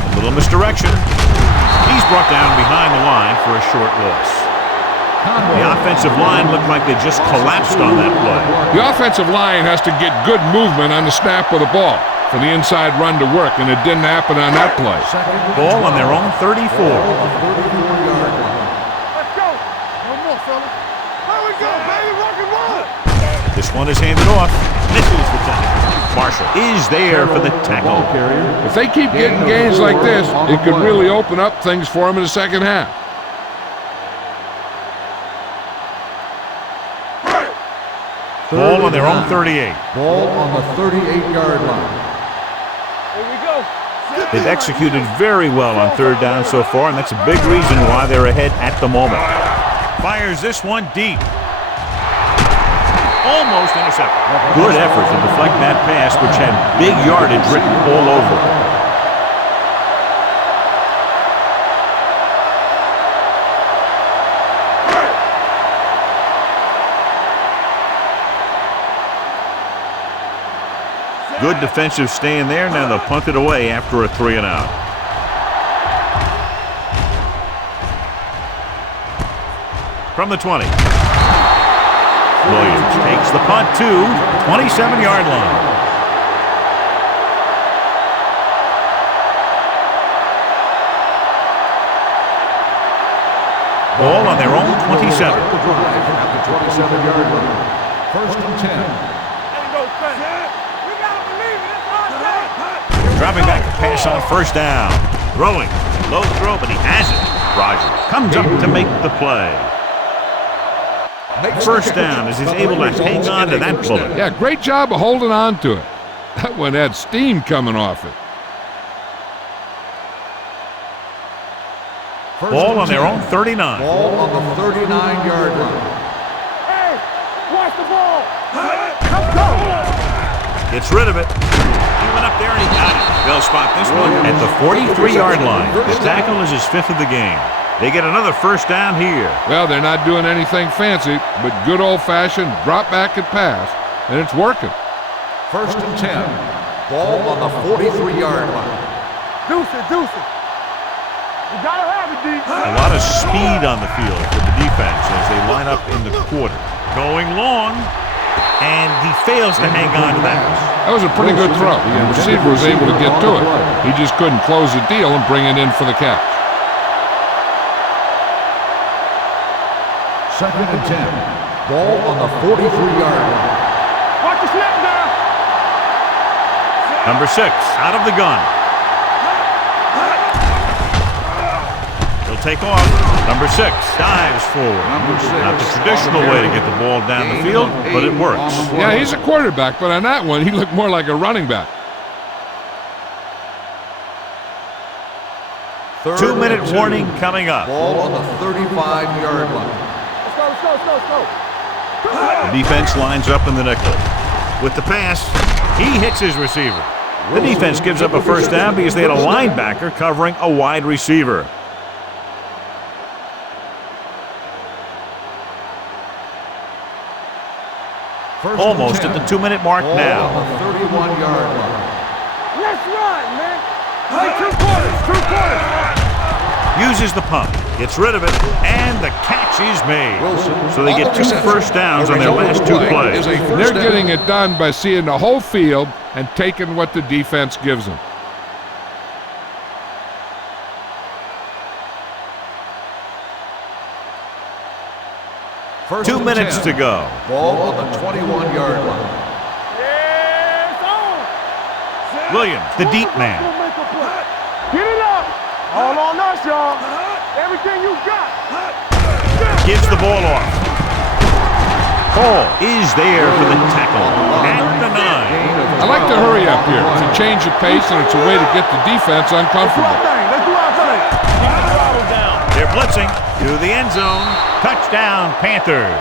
A little misdirection. He's brought down behind the line for a short loss. The offensive line looked like they just collapsed on that play. The offensive line has to get good movement on the snap of the ball for the inside run to work, and it didn't happen on that play. Ball on their own 34. Let's go. One more, fellas. There we go, baby. Rock and roll. This one is handed off. Misses the tackle. Marshall is there for the tackle. If they keep getting gains like this, it could really open up things for them in the second half. Ball on their own 38. Ball on the 38-yard line. Here we go. They've executed very well on third down so far, and that's a big reason why they're ahead at the moment. Fires this one deep. Almost intercepted. Good effort to deflect that pass, which had big yardage written all over it. Good defensive stand there. Now they'll punt it away after a 3-and-out. From the 20. Williams takes the punt to 27-yard line. Ball on their own 27. At the 27-yard line. First and 10. Ain't no thing. We gotta believe it. That's our thing. Dropping back to pass on first down. Throwing. Low throw, but he has it. Rogers comes up to make the play. First down as he's able to hang on to that bullet. Yeah, great job of holding on to it. That one had steam coming off it. Ball on their own 39. Ball on the 39-yard line. Hey, watch the ball. Let's go. Gets rid of it. He went up there and he got it. They'll spot this one at the 43-yard line. The tackle is his 5th of the game. They get another first down here. Well, they're not doing anything fancy, but good old-fashioned drop back and pass, and it's working. First and 10. Ball on the 43-yard line. Deuce it. You gotta have it, D. A lot of speed on the field for the defense as they line up in the quarter. Going long, and he fails to hang on to that. That was a pretty good throw. The receiver was able to get to it. He just couldn't close the deal and bring it in for the catch. Second and 10. Ball on the 43-yard line. Watch the snap down. Number 6, out of the gun. He'll take off. Number 6 dives forward. Not the traditional way to get the ball down the field, but it works. Yeah, he's a quarterback, but on that one, he looked more like a running back. 2-minute warning coming up. Ball on the 35-yard line. Let's go. The defense lines up in the nickel. With the pass, he hits his receiver. The defense gives up a first down because they had a linebacker covering a wide receiver. Almost at the 2-minute mark now. On the 31-yard line. Let's run, man. Play 2 quarters. Uses the pump, gets rid of it, and the catch is made. So they get 2 first downs on their last 2 plays. They're getting it done by seeing the whole field and taking what the defense gives them. First 2 and minutes 10. to go. Ball on the 21-yard line. Yeah, it's on. Williams, the deep man. Get it up. All on us, y'all. Everything you got. Gives the ball off. Cole is there for the tackle at the 9. I like to hurry up here. It's a change of pace, and it's a way to get the defense uncomfortable. Let's do our thing. They're blitzing to the end zone. Touchdown, Panthers.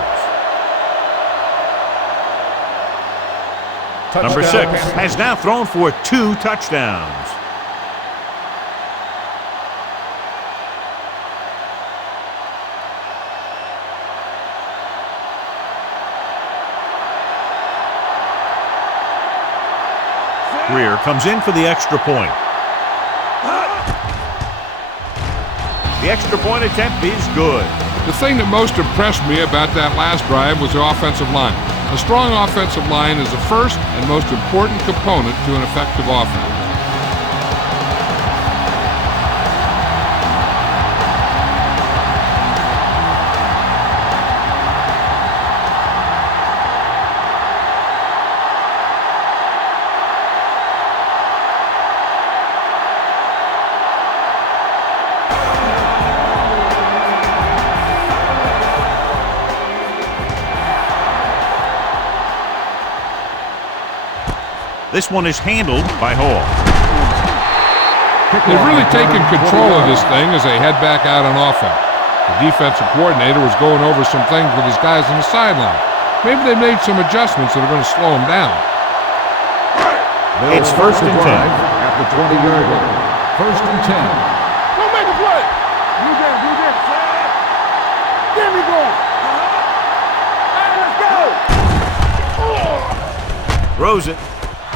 Number 6 has now thrown for 2 touchdowns. Greer comes in for the extra point. The extra point attempt is good. The thing that most impressed me about that last drive was the offensive line. A strong offensive line is the first and most important component to an effective offense. This one is handled by Hall. They've really taken control of this thing as they head back out on offense. The defensive coordinator was going over some things with his guys on the sideline. Maybe they made some adjustments that are going to slow them down. It's first and 10. At the 20-yard line. First and 10. Don't make a play. Blue down. Get me going. All right, let's go. Throws it.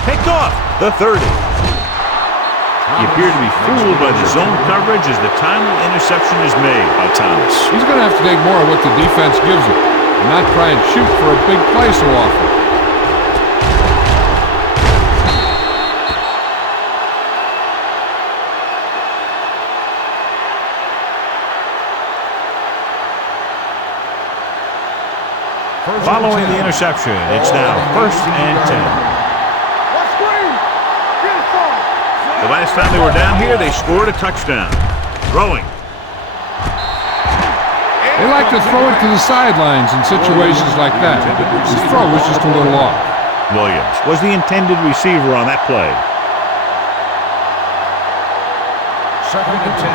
Picked off the 30. He appeared to be fooled by the zone coverage as the timely interception is made by Thomas. He's going to have to take more of what the defense gives him and not try and shoot for a big play so often. Following the interception, it's now first and 10. The last time they were down here, they scored a touchdown. Throwing. They like to throw it to the sidelines in situations like that. His throw was just a little off. Williams was the intended receiver on that play. Second and 10.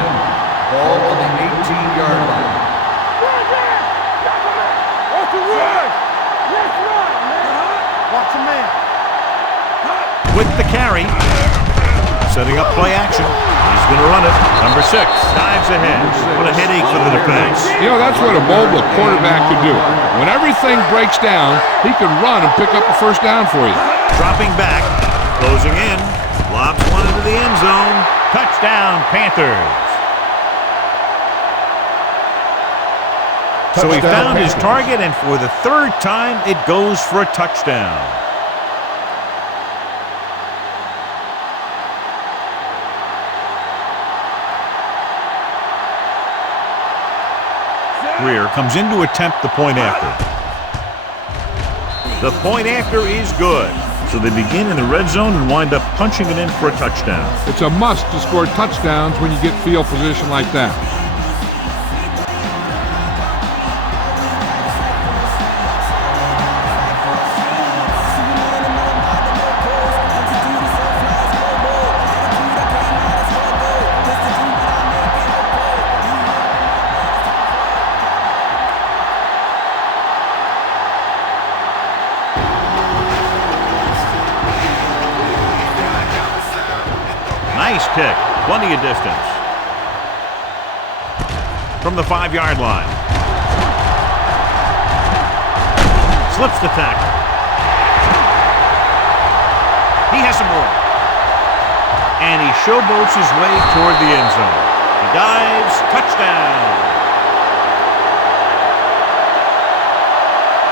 Ball on the 18-yard line. Watch the run. Let's run, man. Watch the man. With the carry. Setting up play action. He's going to run it. Number 6 dives ahead. What a headache for the defense. You know, that's what a mobile quarterback could do. When everything breaks down, he can run and pick up a first down for you. Dropping back. Closing in. Lobs one into the end zone. Touchdown, Panthers. So he found his target, and for the third time, it goes for a touchdown. Greer comes in to attempt the point after. The point after is good. So they begin in the red zone and wind up punching it in for a touchdown. It's a must to score touchdowns when you get field position like that. Nice kick. Plenty of distance. From the 5-yard line. Slips the tackle. He has some room. And he showboats his way toward the end zone. He dives. Touchdown.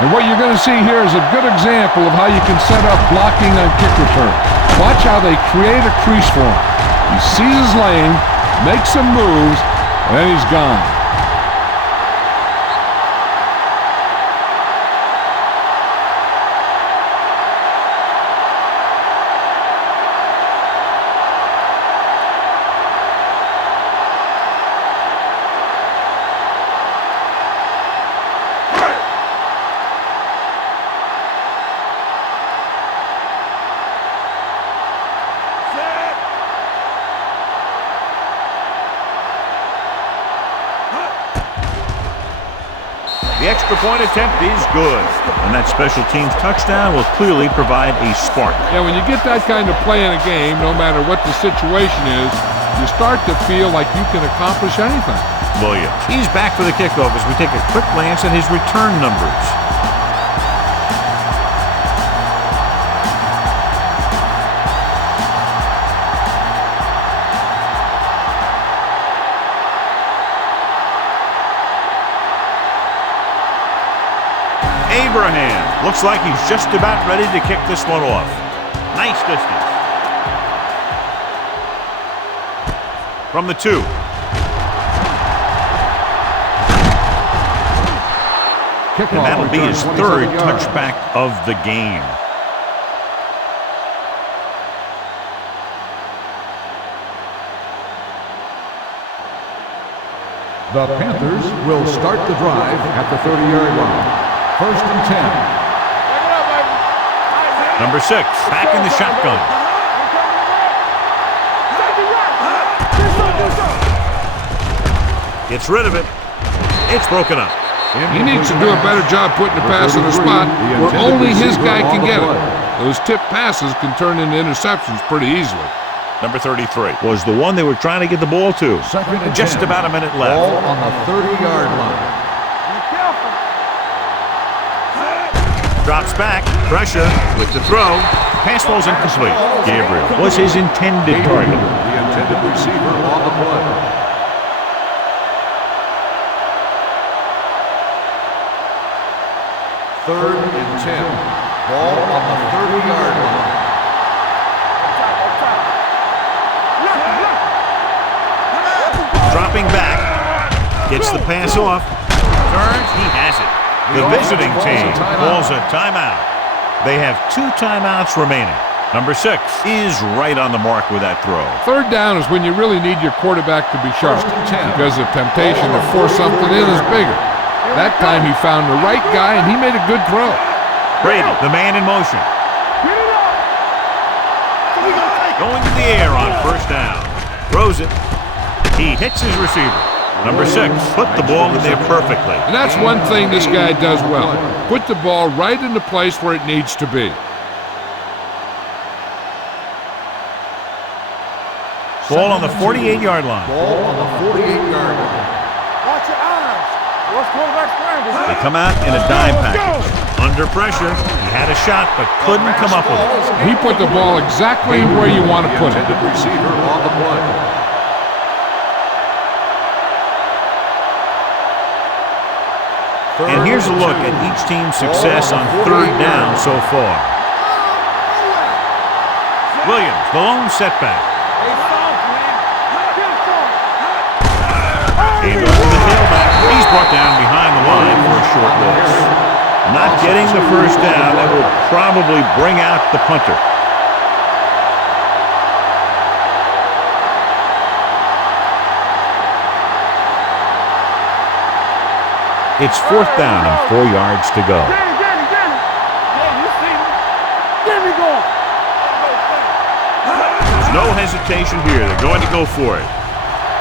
And what you're going to see here is a good example of how you can set up blocking on kick return. Watch how they create a crease for him. He sees his lane, makes some moves, and then he's gone. The extra point attempt is good. And that special teams touchdown will clearly provide a spark. Yeah, when you get that kind of play in a game, no matter what the situation is, you start to feel like you can accomplish anything. Williams. He's back for the kickoff as we take a quick glance at his return numbers. a hand. Looks like he's just about ready to kick this one off. Nice distance. From the 2. And that'll be his 3rd touchback of the game. The Panthers will start the drive at the 30-yard line. 1st and 10. Number 6, back in the shotgun. Gets rid of it. It's broken up. He needs to do a better job putting the pass in a spot where only his guy can get it. Those tip passes can turn into interceptions pretty easily. Number 33 was the one they were trying to get the ball to. Just about a minute left. Ball on the 30-yard line. Drops back, pressure with the throw. Pass falls incomplete. Gabriel was his intended target. The intended receiver on the play. 3rd and 10. Ball on the 30-yard line. Dropping back. Gets the pass off. Turns. He has it. The visiting team calls a timeout. They have 2 timeouts remaining. Number 6 is right on the mark with that throw. 3rd down is when you really need your quarterback to be sharp because the temptation to force something in is bigger. That time he found the right guy and he made a good throw. Brady, the man in motion. Going to the air on 1st down. Throws it. He hits his receiver. Number 6 put the ball in there perfectly. And that's one thing this guy does well. Put the ball right in the place where it needs to be. Ball on the 48-yard line. Ball on the 48-yard line. Watch your eyes. What's quarterback scramble? They come out in a dime package. Under pressure, he had a shot but couldn't come up with it. He put the ball exactly where you want to put it. Intended receiver on the play. And here's a look at each team's success on 3rd down so far. Williams, the lone setback. Hand off to the tailback. He's brought down behind the line for a short loss. Not getting the 1st down, that will probably bring out the punter. It's 4th down and 4 yards to go. There's no hesitation here. They're going to go for it.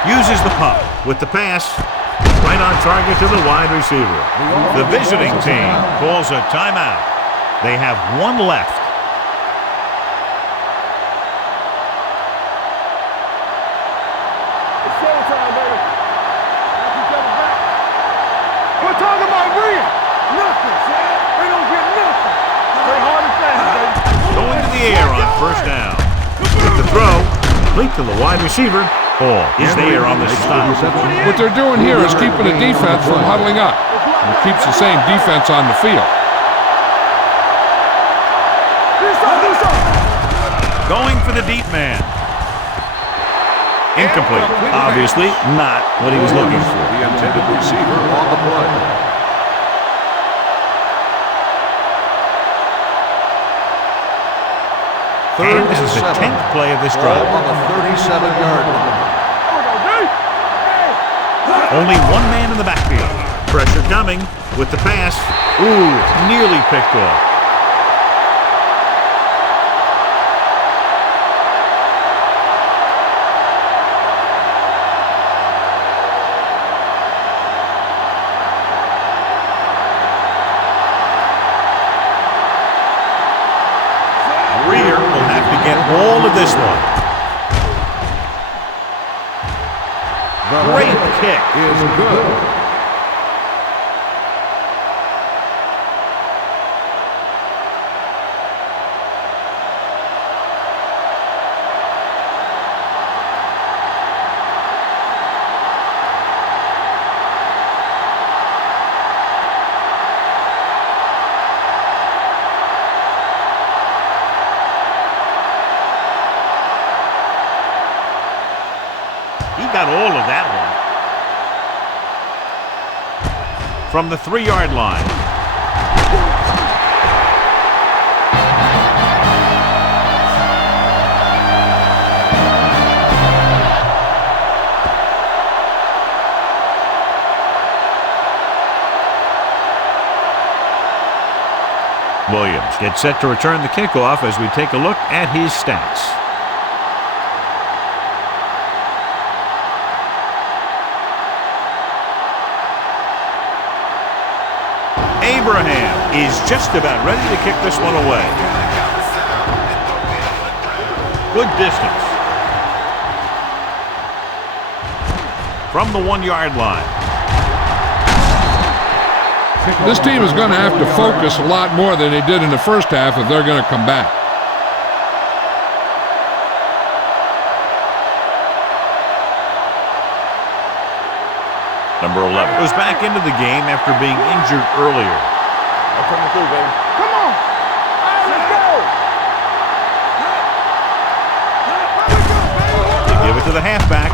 Uses the pump with the pass. Right on target to the wide receiver. The visiting team calls a timeout. They have 1 left. It's showtime, baby. We're talking about winning. Nothing. They don't get nothing. Play hard and fast, baby. Going to the air on 1st down. With the throw, complete to the wide receiver. Ball is there on the stop. What they're doing here is keeping the defense from huddling up. And it keeps the same defense on the field. Going for the deep man. Incomplete. Obviously not what he was looking for. The intended receiver on the play. And this is the 10th play of this drive. On the 37-yard line. Only 1 man in the backfield. Pressure coming with the pass. Ooh, nearly picked off. Rear will have to get all of this one. Great kick. Is good. He got all of that one. From the 3-yard line. Williams gets set to return the kickoff as we take a look at his stats. Abraham is just about ready to kick this one away. Good distance. From the 1-yard line. This team is going to have to focus a lot more than they did in the first half if they're going to come back. Number 11 goes back into the game after being injured earlier. I'm coming through, baby. Come on! Let's go! They give it to the halfback.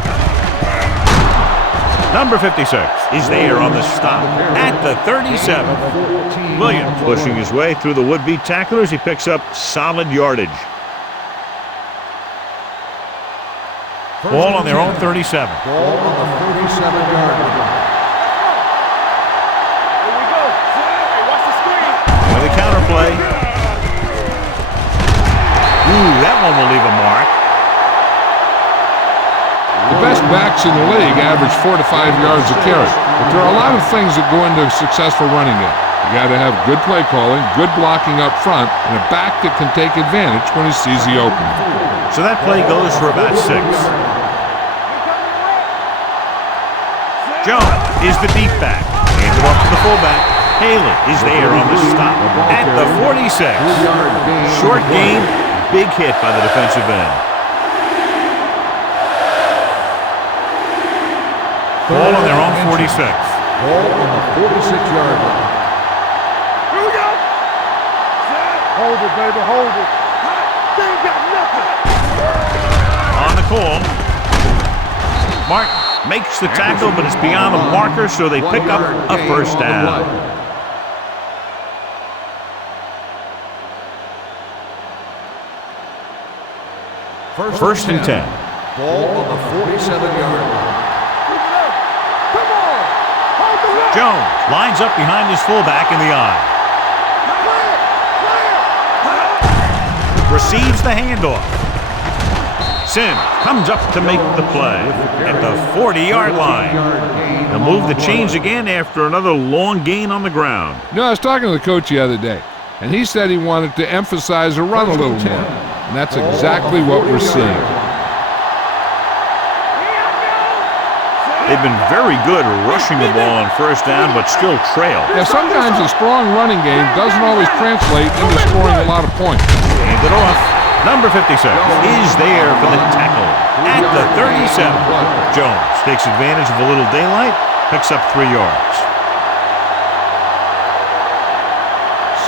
Number 56 is there on the stop at the 37. Williams pushing his way through the would-be tacklers. He picks up solid yardage. Ball on their own 37. Ball on the 37-yard line. Here we go. Hey, watch the screen. With a counter play. Ooh, that one will leave a mark. The best backs in the league average 4 to 5 yards a carry. But there are a lot of things that go into a successful running game. You got to have good play calling, good blocking up front, and a back that can take advantage when he sees the opening. So that play goes for about 6. Jones is the deep back. Hands it off to the fullback. Haley is there on the stop at the 46. Short game, big hit by the defensive end. Ball on their own 46. Ball on the 46-yard line. Here we go. Hold it, baby. Hold it. They ain't got nothing. On the call. Martin makes the tackle, but it's beyond the marker, so they pick up a first down. First and 10. Ball on the 47-yard line. Jones lines up behind his fullback in the eye. Receives the handoff. Sims comes up to make the play at the 40-yard line. They'll move the chains again after another long gain on the ground. You know, I was talking to the coach the other day, and he said he wanted to emphasize the run a little more. And that's exactly what we're seeing. They've been very good rushing the ball on first down, but still trail. Yeah, sometimes a strong running game doesn't always translate into scoring a lot of points. Hand it off. Number 56 is there for the tackle at the 37. Jones takes advantage of a little daylight, picks up 3 yards.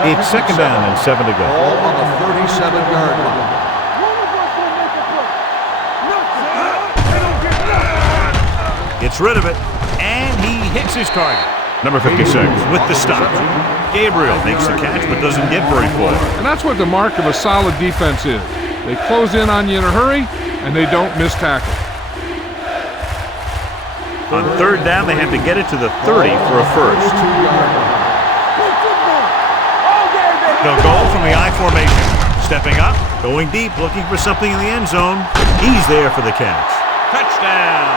It's second down and 7 to go. Ball on the 37-yard line. Gets rid of it, and he hits his target. Number 56 with the stop. Gabriel makes the catch, but doesn't get very far. And that's what the mark of a solid defense is. They close in on you in a hurry, and they don't miss tackle. On third down, they have to get it to the 30 for a first. They'll go from the I formation. Stepping up, going deep, looking for something in the end zone. He's there for the catch. Touchdown!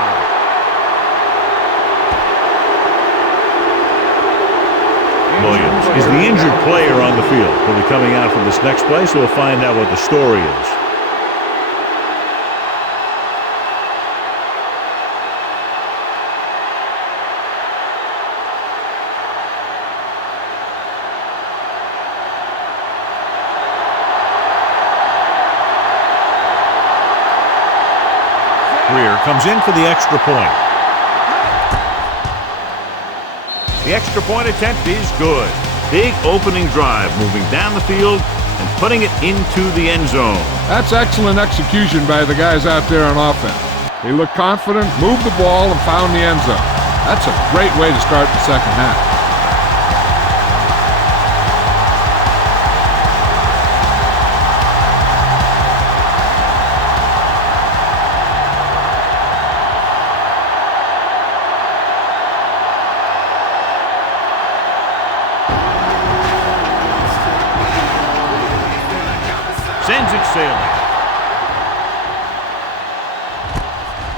Williams is the injured player on the field. He'll be coming out from this next play, so we'll find out what the story is. Greer comes in for the extra point. The extra point attempt is good. Big opening drive, moving down the field and putting it into the end zone. That's excellent execution by the guys out there on offense. He looked confident, moved the ball, and found the end zone. That's a great way to start the second half. Sends it sailing.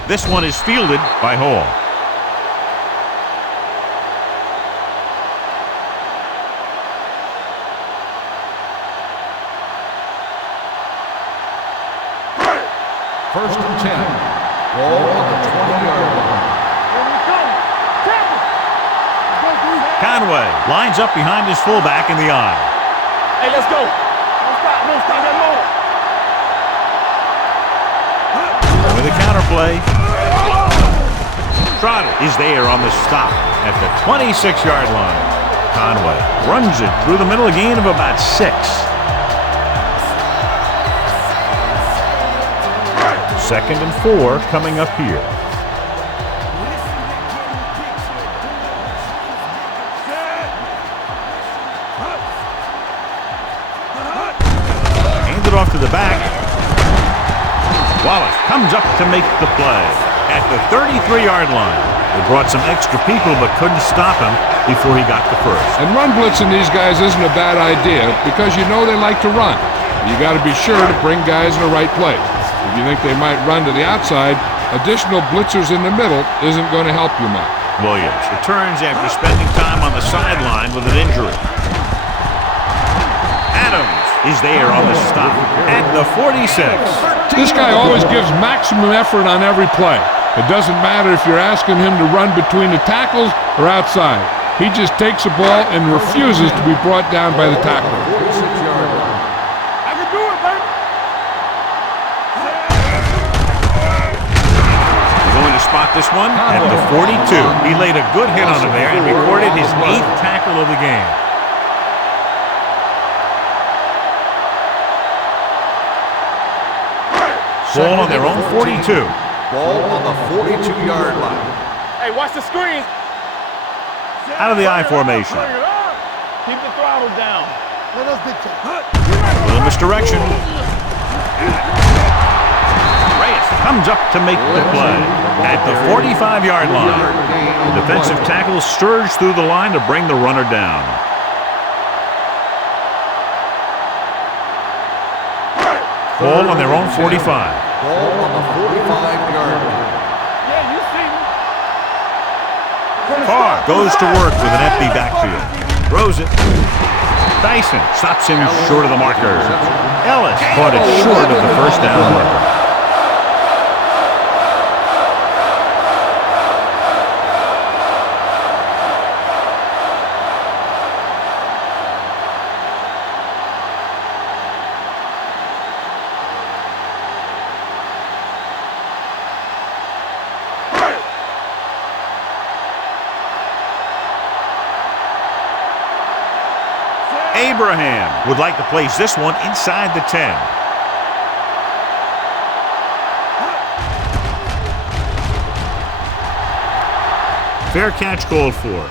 This one is fielded by Hall. First and 10. Ball on the 20-yard line. Conway lines up behind his fullback in the eye. Hey, let's go. Don't stop that motor. With a counterplay. Trotter is there on the stop at the 26-yard line. Conway runs it through the middle, a gain of about 6. Second and 4 coming up here. Hand it off to the back. Wallace comes up to make the play at the 33-yard line. They brought some extra people but couldn't stop him before he got the first. And run blitzing these guys isn't a bad idea because you know they like to run. You got to be sure to bring guys in the right place. If you think they might run to the outside, additional blitzers in the middle isn't going to help you much. Williams returns after spending time on the sideline with an injury. Adams is there on the stop at the 46. This guy always gives maximum effort on every play. It doesn't matter if you're asking him to run between the tackles or outside. He just takes the ball and refuses to be brought down by the tackler. 46-yard line. I can do it, baby. Going to spot this one at the 42. He laid a good hit on him there and recorded his 8th tackle of the game. Ball on their own 42. Ball on the 42-yard line. Hey, watch the screen. Out of the I formation. Keep the throttle down. Let us dictate. Little misdirection. Reyes comes up to make the play at the 45-yard line. The defensive tackle surged through the line to bring the runner down. Ball on their own 45. Ball on the 45-yard line. Yeah, you see me. Carr goes to work with an empty backfield. Throws it. Dyson stops him short of the marker. Ellis caught it short of the first down marker. Abraham would like to place this one inside the 10. Fair catch called for.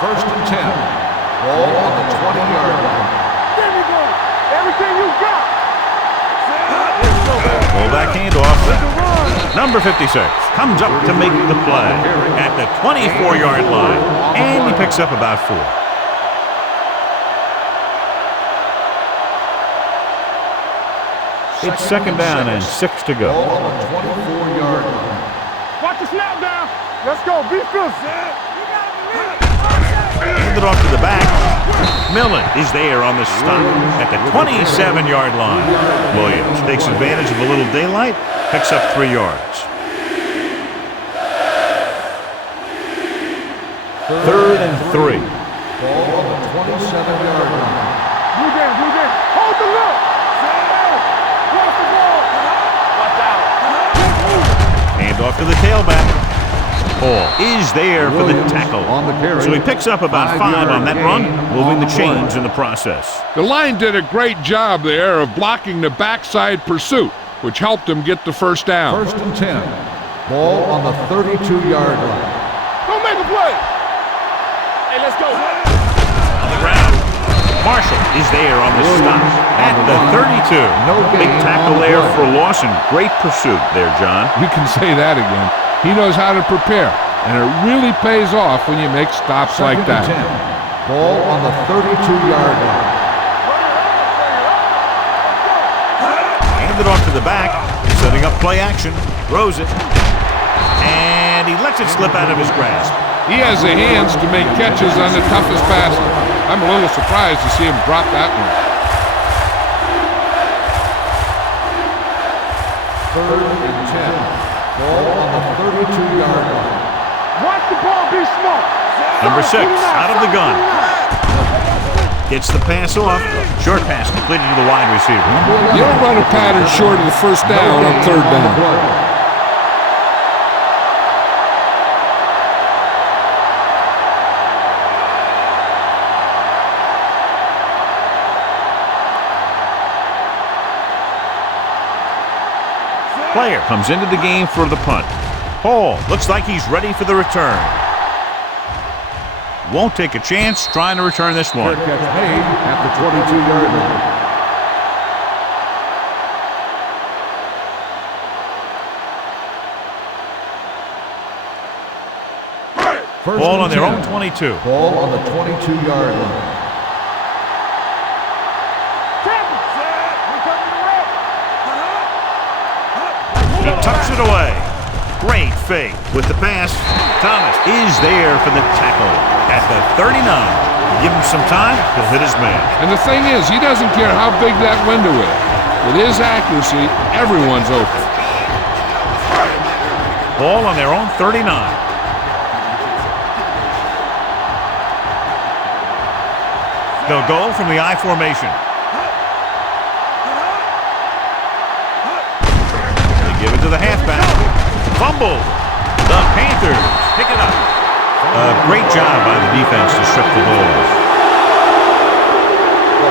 First and 10. Ball on the 20-yard line. There we go. Everything you got. Fullback handoff. Number 56 comes up to make the play at the 24-yard line, and he picks up about 4. It's second down and 6 to go. Ball on the 24-yard line. Watch the snap down. Let's go. Be fierce. Handed off to the back. Millen is there on the stop at the 27-yard line. Williams takes advantage of a little daylight, picks up 3 yards. Third and 3. Ball on the 27-yard line. Blue game. Hold the look. Cross the ball. Watch out. Hand off to the tailback. Hall is there for the tackle. On the carry. So he picks up about 5 on that run, moving the chains in the process. The line did a great job there of blocking the backside pursuit, which helped him get the first down. 1st and 10. Ball on the 32-yard line. Don't make a play. Hey, let's go. On the ground, Marshall is there on the stop at the 32. Big tackle there for Lawson. Great pursuit there, John. You can say that again. He knows how to prepare, and it really pays off when you make stops like that. 2nd and 10. Ball on the 32-yard line. Handed off to the back, setting up play action, throws it, and he lets it slip out of his grasp. He has the hands to make catches on the toughest passes. I'm a little surprised to see him drop that one. 3rd and 10. Ball on the 32-yard line. Watch the ball, be smart. Number 6, out of the gun. Gets the pass off. Short pass completed to the wide receiver. You don't run a pattern short of the first down on 3rd down. Player comes into the game for the punt. Hall looks like he's ready for the return. Won't take a chance trying to return this one. Fair catch made at the 22-yard line. Ball on their own 22. Ball on the 22-yard line. He tucks it away. Great fake with the pass. Thomas is there for the tackle at the 39. Give him some time, he'll hit his man. And the thing is, he doesn't care how big that window is. With his accuracy, everyone's open. Ball on their own 39. They'll go from the I formation. They give it to the halfback. Fumble. The Panthers pick it up. Great job by the defense to strip the ball.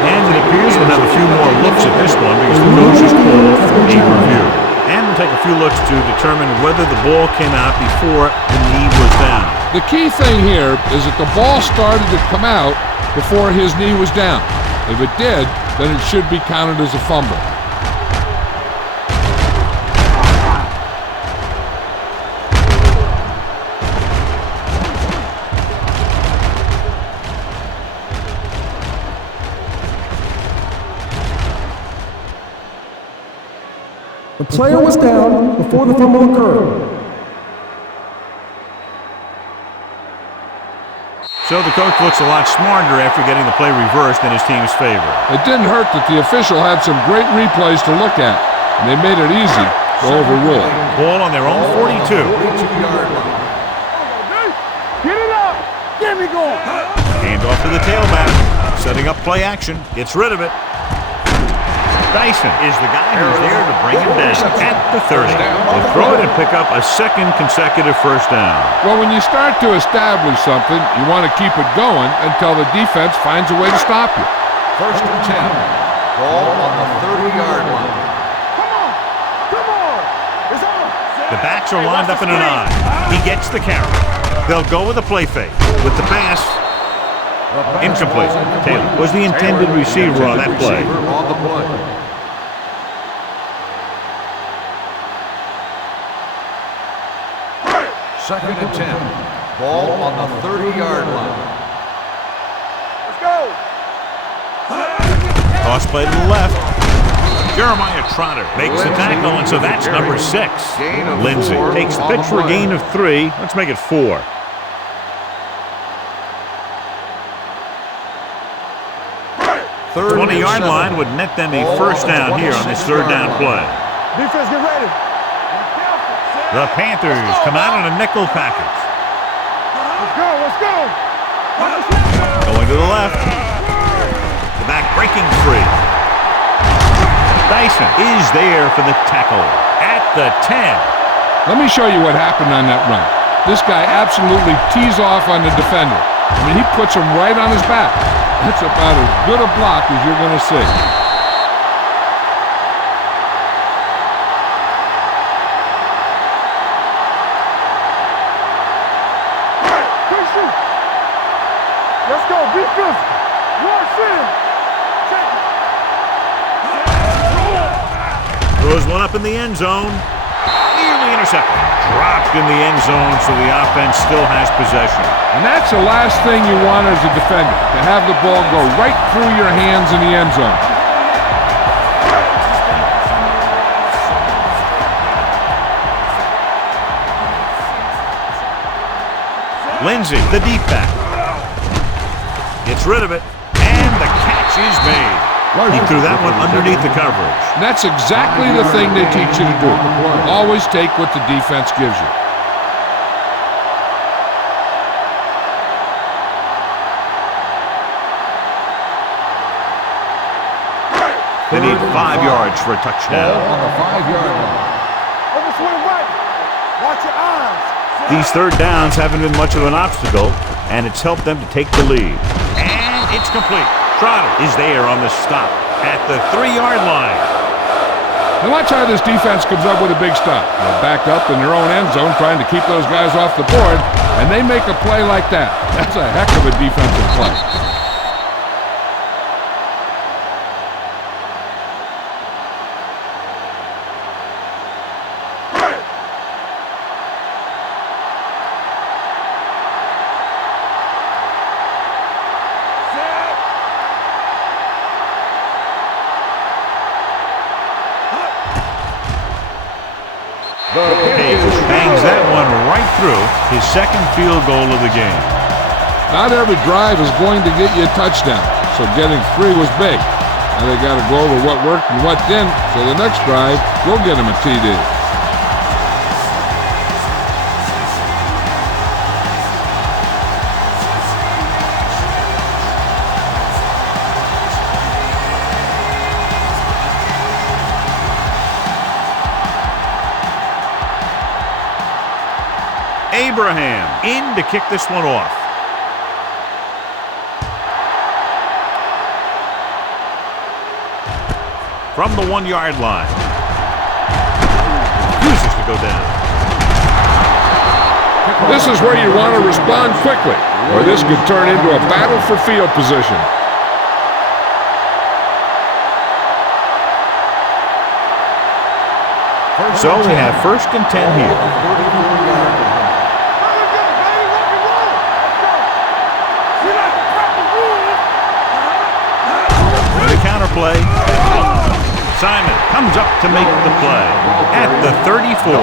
And it appears we'll have a few more looks at this one because the coach is called for a review. And we'll take a few looks to determine whether the ball came out before the knee was down. The key thing here is that the ball started to come out before his knee was down. If it did, then it should be counted as a fumble. The player was down before the fumble occurred. So the coach looks a lot smarter after getting the play reversed in his team's favor. It didn't hurt that the official had some great replays to look at, and they made it easy to overrule. Ball on their own 42. 42-yard line. Get it up. Get me going. Hand off to the tailback. Setting up play action. Gets rid of it. Dyson is the guy who's there to bring him down at the 30. They'll throw it and pick up a second consecutive first down. Well, when you start to establish something, you want to keep it going until the defense finds a way to stop you. 1st and 10. Ball on the 30-yard line. Come on. It's on. The backs are lined up in an I. He gets the carry. They'll go with a play fake. With the pass, incomplete. Taylor was the intended receiver on that play. On the play. Second and 10. Ball on the 30-yard line. Let's go. Toss play to the left. Jeremiah Trotter makes the tackle, and so that's number 6. Lindsay takes the pitch for a gain of 3. Let's make it 4. Third 20-yard line would net them a first down here on this third down play. Defense, get ready. The Panthers come out in a nickel package. Let's go. Let's go. Going to the left. The back breaking free. Dyson is there for the tackle at the 10. Let me show you what happened on that run. This guy absolutely tees off on the defender. I mean, he puts him right on his back. That's about as good a block as you're going to see. Let's go, be physical. Rush in. Throws one up in the end zone. Nearly intercepted. Dropped in the end zone, so the offense still has possession. And that's the last thing you want as a defender, to have the ball go right through your hands in the end zone. Lindsey, the deep back. Gets rid of it, and the catch is made. He threw that one underneath the coverage. And that's exactly the thing they teach you to do. Always take what the defense gives you. They need 5 yards for a touchdown. On the 5-yard line. Overswing right. Watch your eyes. These third downs haven't been much of an obstacle, and it's helped them to take the lead. And it's complete. Trotter is there on the stop at the 3-yard line. And watch how this defense comes up with a big stop. They're backed up in their own end zone trying to keep those guys off the board, and they make a play like that. That's a heck of a defensive play. Hayes bangs that one right through, his second field goal of the game. Not every drive is going to get you a touchdown, so getting 3 was big. Now they got to go over what worked and what didn't, so the next drive will get them a TD. Abraham in to kick this one off. From the 1-yard line. Refuses to go down. This is where you want to respond quickly, or this could turn into a battle for field position. So we have 1st and 10 here. Counterplay. Simon comes up to make the play at the 34.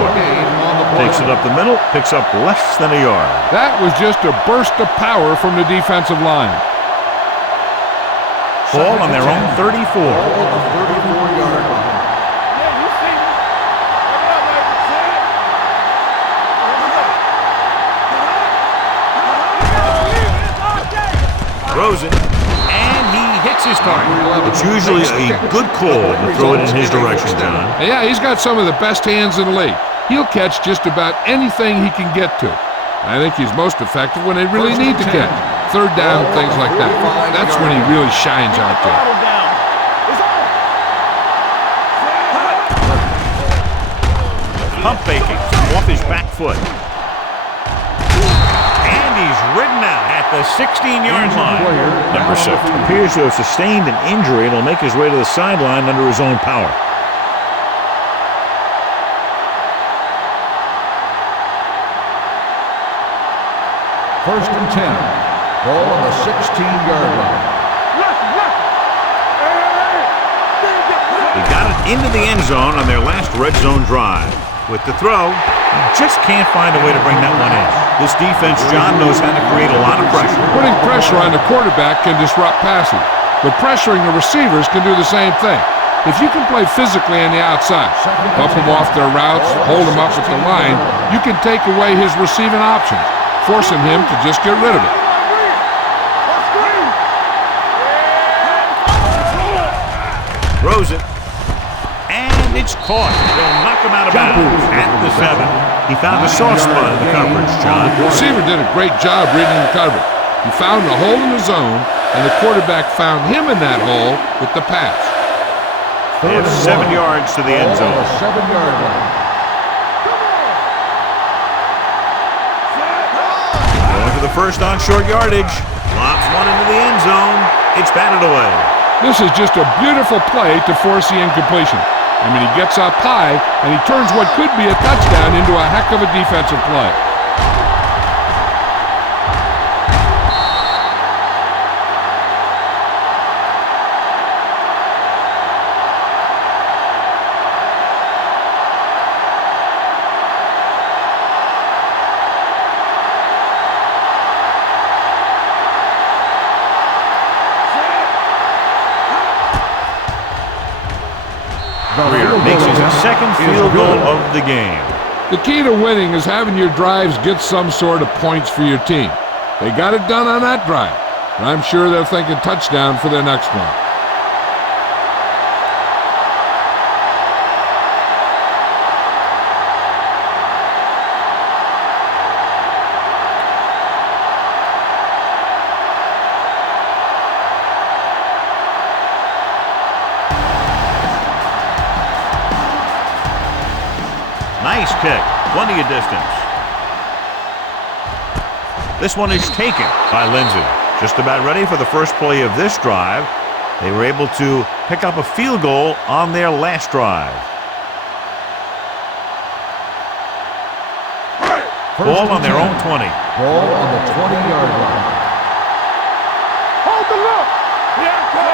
Takes it up the middle, picks up less than a yard. That was just a burst of power from the defensive line. Ball on their own 34. Throws it. His target. It's usually a good call to throw it in his direction, John. Yeah, he's got some of the best hands in the league. He'll catch just about anything he can get to. I think he's most effective when they really need to catch. 3rd down, things like that. That's when he really shines out there. Pump faking off his back foot. And he's ridden out at the 16-yard line. Number 6 appears to have sustained an injury and will make his way to the sideline under his own power. First and 10. Ball on the 16-yard line. They got it into the end zone on their last red zone drive. With the throw, just can't find a way to bring that one in. This defense, John, knows how to create a lot of pressure. Putting pressure on the quarterback can disrupt passing, but pressuring the receivers can do the same thing. If you can play physically on the outside, up them off their routes, hold them up at the line, you can take away his receiving options, forcing him to just get rid of it. Throws it. And it's caught. They'll knock him out of bounds at the 7. He found a soft spot in the coverage, John. The receiver did a great job reading the coverage. He found a hole in the zone, and the quarterback found him in that hole with the pass. They have 7 yards to the end zone. 7-yard line. Going to the first on short yardage. Lobs one into the end zone. It's batted away. This is just a beautiful play to force the incompletion. I mean, he gets up high, and he turns what could be a touchdown into a heck of a defensive play. Greer makes his second field goal of the game. The key to winning is having your drives get some sort of points for your team. They got it done on that drive, and I'm sure they're thinking touchdown for their next one. Nice kick. Plenty of distance. This one is taken by Lindsey. Just about ready for the first play of this drive. They were able to pick up a field goal on their last drive. Ball on their own 20. Ball on the 20-yard line. Hold the look.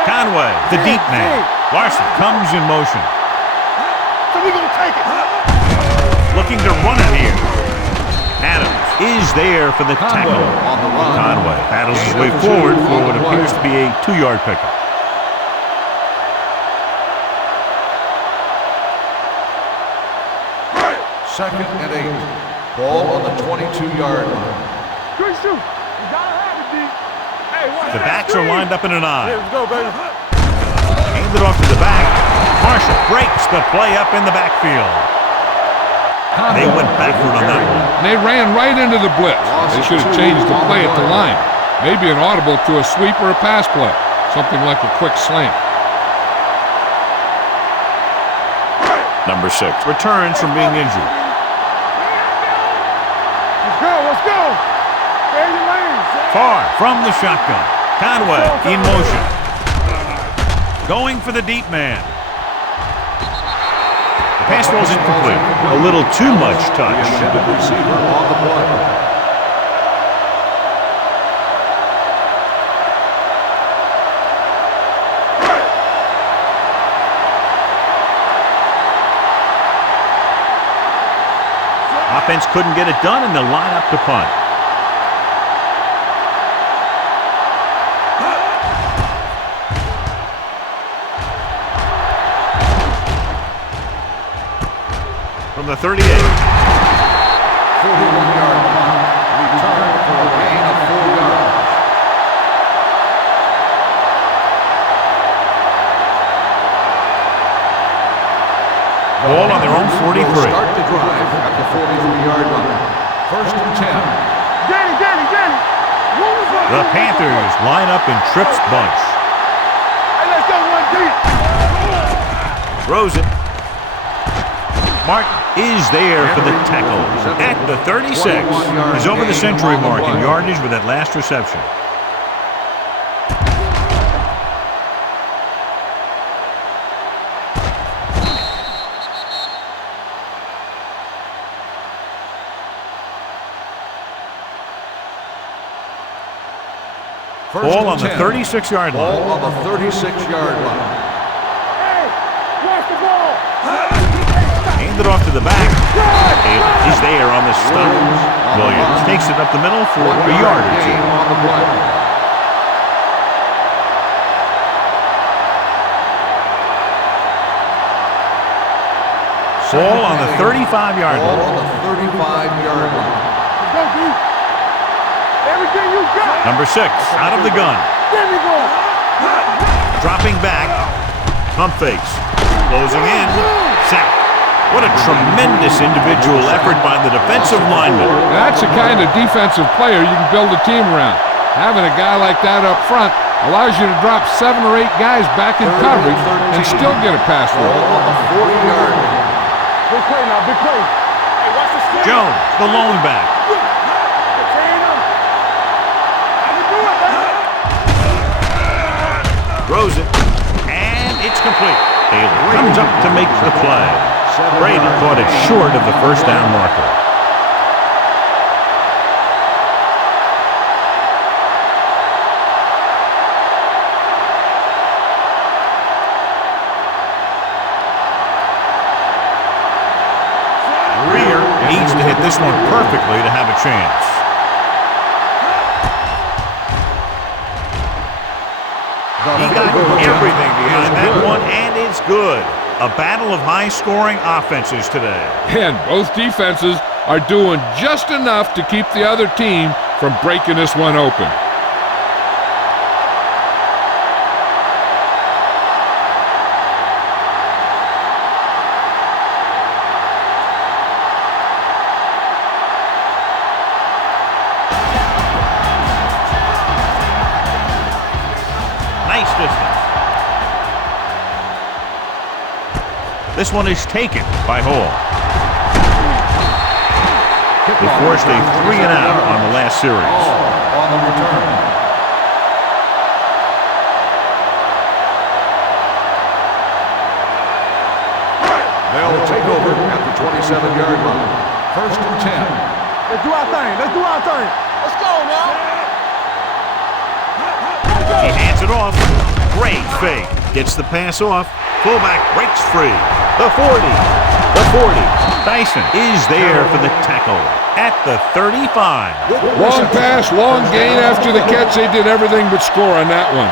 Conway, the deep man. Larson comes in motion. So we're going to take it. Looking to run it here. Adams is there for the tackle. On the run. Conway battles his way forward for what appears to be a 2-yard pickup. Second and 8. Ball on the 22-yard line. Good shoot. You got to have it, D. Hey, watch The that backs are screen. lined up in an eye. Let's go, baby. Handed off to the back. Marshall breaks the play up in the backfield. They went backward on that one. And they ran right into the blitz. They should have changed the play at the line. Maybe an audible to a sweep or a pass play. Something like a quick slant. Number 6 returns from being injured. Let's go, let's go. Stay in your lane. Far from the shotgun. Conway in motion. Going for the deep man. The pass was incomplete. A little too much touch. Intended receiver on the play. Offense couldn't get it done, and they'll line up to punt. From the 38. 41-yard punt. Return for a gain of 4 yards. Ball on their own 43. Will start the drive at the 43-yard line. First and 10. Danny. The Panthers line up in Tripp's bunch. Hey, let's go one deep. Throws it. Martin is there for the tackle at the 36. He's over the century mark in yardage with that last reception. Ball on the 36-yard line. Ball on the 36-yard line. Hey, watch the ball. Handed off to the back. Taylor is there on the stop. Williams takes it up the middle for a yard or two. On the play. Ball on the 35-yard Ball line. on the 35-yard line. Let's go, D. Everything you got. Number 6 out of the gun. There we go. Dropping back. Pump fakes. Closing in. Sack. What a tremendous individual effort by the defensive lineman. That's the kind of defensive player you can build a team around. Having a guy like that up front allows you to drop 7 or 8 guys back in coverage and still get a pass roll. Big play now, big play. Hey, watch the screen. Jones, the lone back. Throws it, and it's complete. Taylor comes up to make the play. Brady caught it short of the first down marker. Greer needs to hit this one perfectly to have a chance. He got everything behind that one, and it's good. A battle of high-scoring offenses today. And both defenses are doing just enough to keep the other team from breaking this one open. Nice distance. This one is taken by Hall. They forced a 3-and-out on the last series. On the return. They'll take over at the 27-yard line. First and 10. Let's do our thing. Let's do our thing. Let's go now. He hands it off. Great fake. Gets the pass off. Fullback breaks free. The 40. The 40. Dyson is there for the tackle at the 35. Long pass, long gain after the catch. They did everything but score on that one.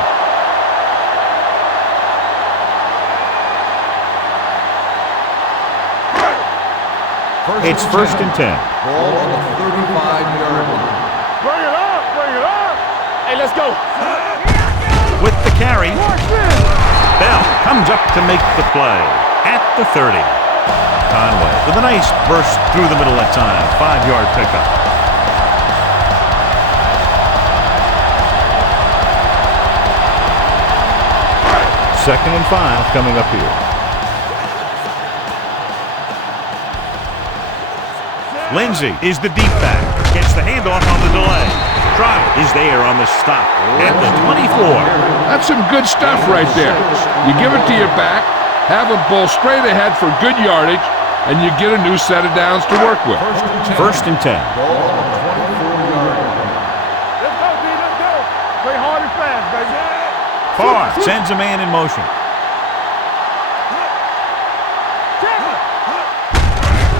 It's first and 10. Ball on the 35-yard line. Bring it up. Bring it up. Hey, let's go. With the carry, Bell comes up to make the play at the 30. Conway with a nice burst through the middle that time. 5-yard pickup. Second and 5 coming up here. Lindsey is the deep back. Gets the handoff on the delay. Trotter is there on the stop at the 24. That's some good stuff right there. You give it to your back, have him pull straight ahead for good yardage, and you get a new set of downs to work with. First and 10. Ball on the 24-yard line. Let's go, D. Let's go. Play hard and fast, baby. Carr sends a man in motion.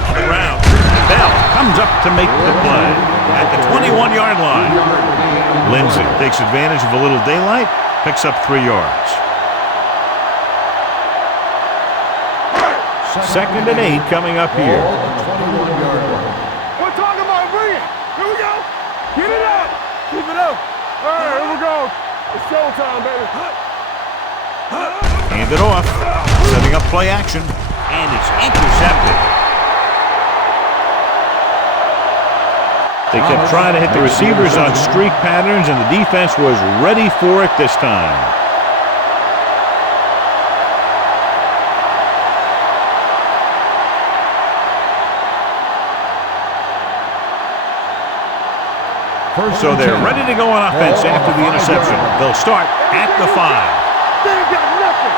On the ground, Bell comes up to make the play at the 21-yard line. Lindsey takes advantage of a little daylight, picks up 3 yards. Second and 8 coming up here. We're talking about bring it. Here we go. Get it up. Keep it up. All right, here we go. It's showtime, baby. Hand it off. Setting up play action. And it's intercepted. They kept trying to hit the receivers on streak patterns, and the defense was ready for it this time. So they're ready to go on offense after the interception. They'll start at the 5. They ain't got nothing.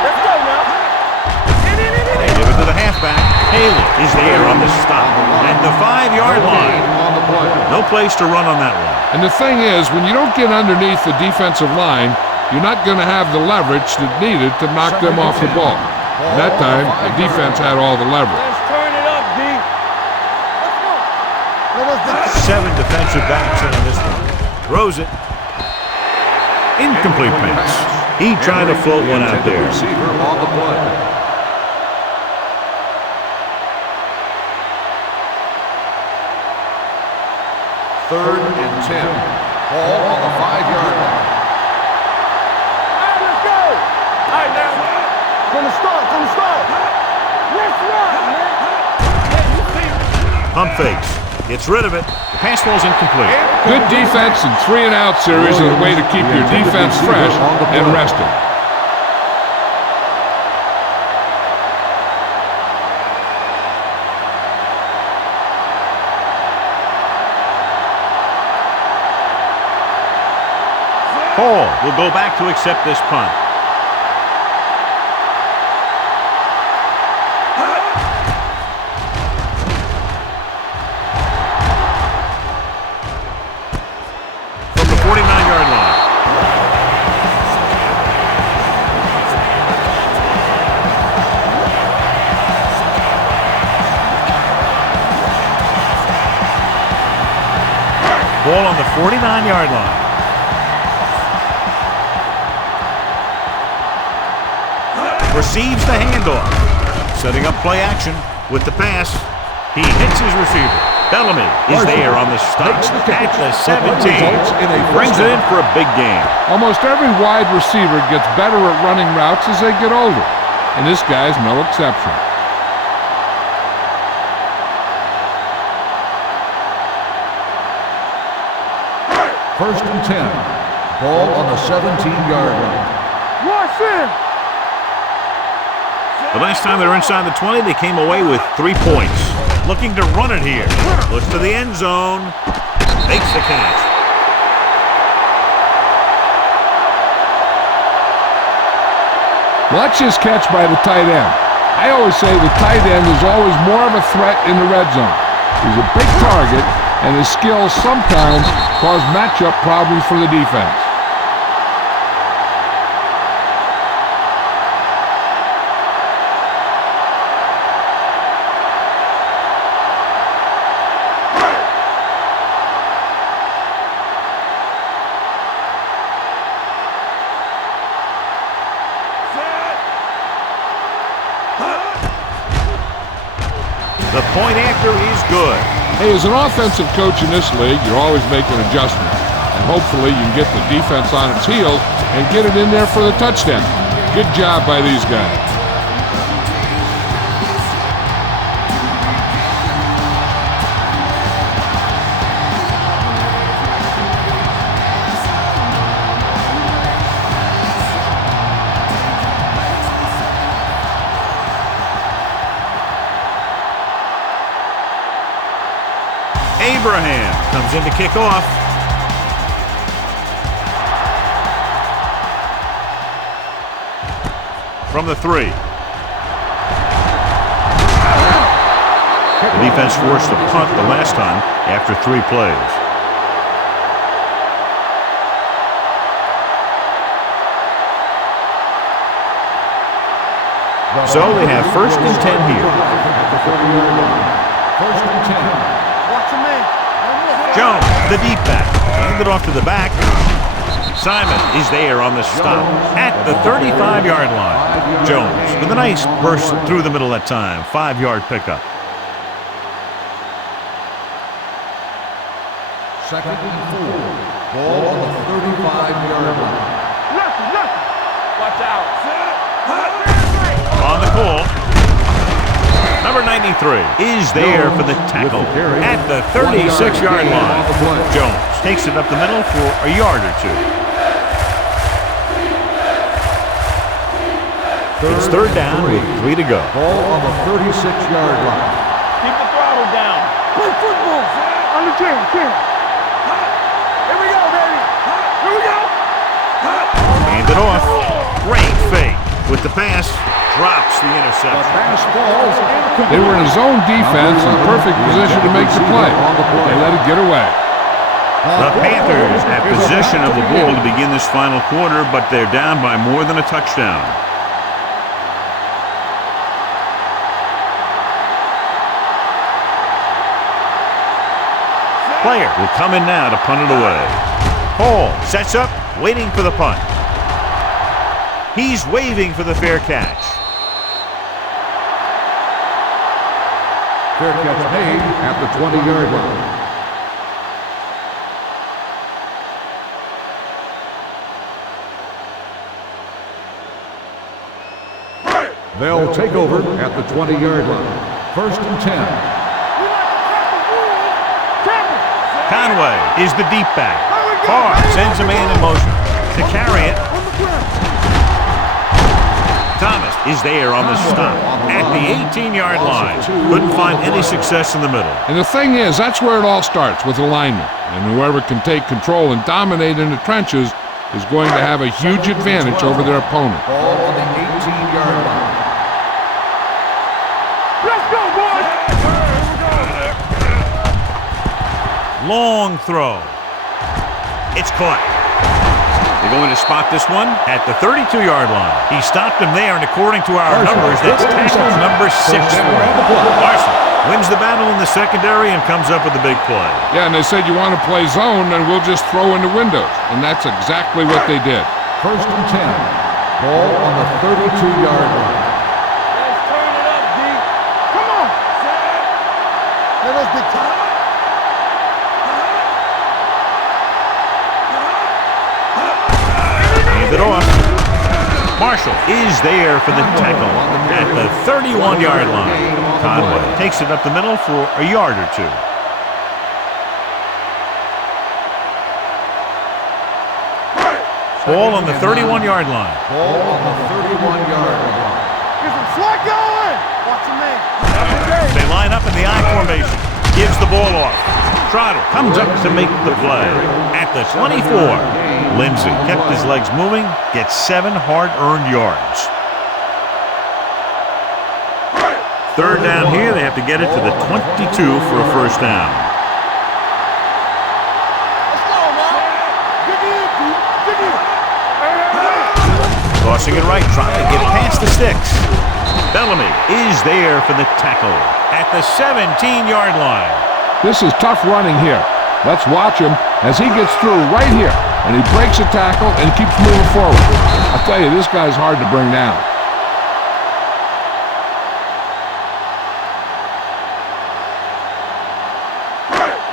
Let's go now. They give it to the halfback. Haley is there on the stop at the 5-yard line. No place to run on that one. And the thing is, when you don't get underneath the defensive line, you're not going to have the leverage that's needed to knock them off the ball. And that time, the defense had all the leverage. Let's turn it up, D. Let's go. 7 defensive backs in on this one. Throws it. Incomplete pass. He tried to float one out there. Receiver on the play. Third and 10. Ball on the 5-yard line. right, now. From the start. Let's run, man. Pump fakes. Gets rid of it. The pass ball's incomplete. Good defense and 3-and-out series is a way to keep your defense fresh and rested. Hall will go back to accept this punt. From the 49-yard line. Ball on the 49-yard line. Receives the handoff. Setting up play action with the pass. He hits his receiver. Bellamy is there on the stop at the 17. Brings it in for a big game. Almost every wide receiver gets better at running routes as they get older, and this guy's no exception. First and 10. Ball on the 17-yard line. Rush in. The last time they were inside the 20, they came away with 3 points. Looking to run it here. Looks to the end zone. Makes the catch. Watch this catch by the tight end. I always say the tight end is always more of a threat in the red zone. He's a big target, and his skills sometimes cause matchup problems for the defense. The point after is good. Hey, as an offensive coach in this league, you're always making adjustments. And hopefully you can get the defense on its heels and get it in there for the touchdown. Good job by these guys. Abraham comes in to kick off. From the 3. The defense forced a punt the last time after 3 plays. So they have first and 10 here. First and 10. Watch him in. Jones, the deep back, handed off to the back. Simon is there on the stop at the 35-yard line. Jones with a nice burst through the middle that time. 5-yard pickup. Second and 4. Ball on the 35-yard line. Left. Watch out. On the call. Number 93 is there for the tackle at the 36-yard line. Jones takes it up the middle for a yard or 2. It's third down with 3 to go. Ball on the 36-yard line. Keep the throttle down. Play football. On the 10. Here we go, baby. Here we go. Hand it off. Great fake with the pass. Drops the The interception. pass falls incomplete. They were in a zone defense in perfect position to make the play. They let it get away. The Panthers have possession of the ball to begin this final quarter, but they're down by more than a touchdown. Player will come in now to punt it away. Hall sets up, waiting for the punt. He's waving for the fair catch. Fair catch made at the 20-yard line. They'll take over at the 20-yard line. First and 10. Conway is the deep back. Carr sends a man in motion. To carry it, Thomas is there on the stop at the 18-yard line. Couldn't find any success in the middle. And the thing is, that's where it all starts, with alignment. And whoever can take control and dominate in the trenches is going to have a huge advantage over their opponent. Ball on the 18-yard line. Let's go, boys! Long throw. It's caught. They're going to spot this one at the 32-yard line. He stopped him there, and according to our numbers, that's tackle number 6 for him. Larson wins the battle in the secondary and comes up with a big play. Yeah, and they said you want to play zone, then we'll just throw in the windows. And that's exactly what they did. First and 10. Ball on the 32-yard line. Let's turn it up, D. Come on! Let us get time. It off. Marshall is there for the tackle at the 31-yard line. Conway takes it up the middle for a yard or two. Ball on the 31-yard line. Ball on the 31-yard line. Get some slack going! Watch your man. They line up in the I formation. Gives the ball off. Trotter comes up to make the play at the 24. Lindsey kept his legs moving, gets 7 hard-earned yards. Third down here, they have to get it to the 22 for a first down. Let's go, man. Dig in, D. Dig in. Tossing it right, trying to get past the sticks. Bellamy is there for the tackle at the 17-yard line. This is tough running here. Let's watch him as he gets through right here. And he breaks a tackle and keeps moving forward. I tell you, this guy's hard to bring down.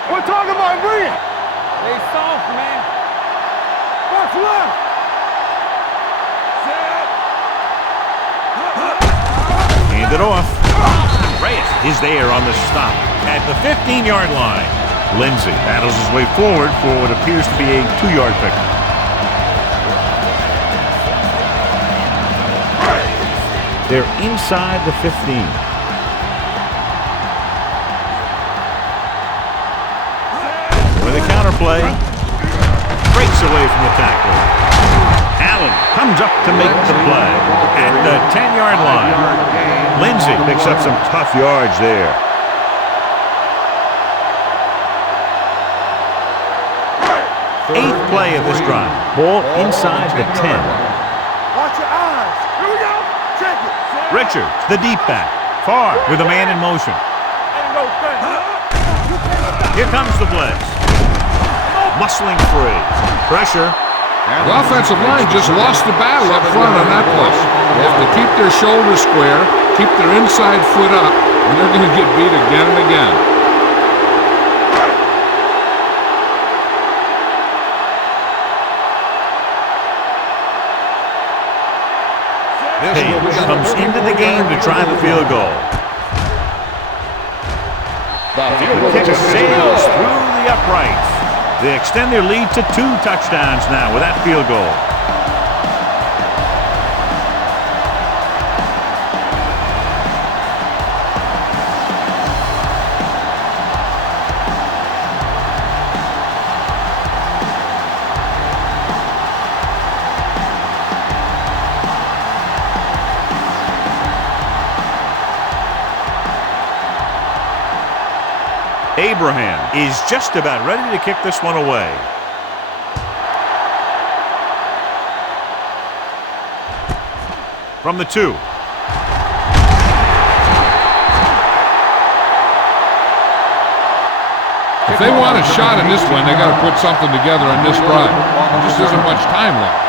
We're talking about bringing. They soft, man. Watch left. Hand it off. Reyes is there on the stop at the 15-yard line. Lindsey battles his way forward for what appears to be a 2-yard pickup. They're inside the 15. With a counterplay, breaks away from the tackle. Allen comes up to make the play at the 10-yard line. Lindsey picks up some tough yards there. Eighth play of this drive. Ball inside the 10. Watch your eyes. Here we go. Check it. Richards, the deep back. Far with a man in motion. Ain't no thing. Here comes the blitz. Muscling free. Pressure. The offensive line just lost the battle up front on that play. They have to keep their shoulders square, keep their inside foot up, and they're going to get beat again and again. Page comes into the game to try the field goal. The kick sails through the uprights. They extend their lead to 2 touchdowns now with that field goal. Abraham is just about ready to kick this one away. From the 2. If they want a shot in this one, they got to put something together on this drive. There just isn't much time left.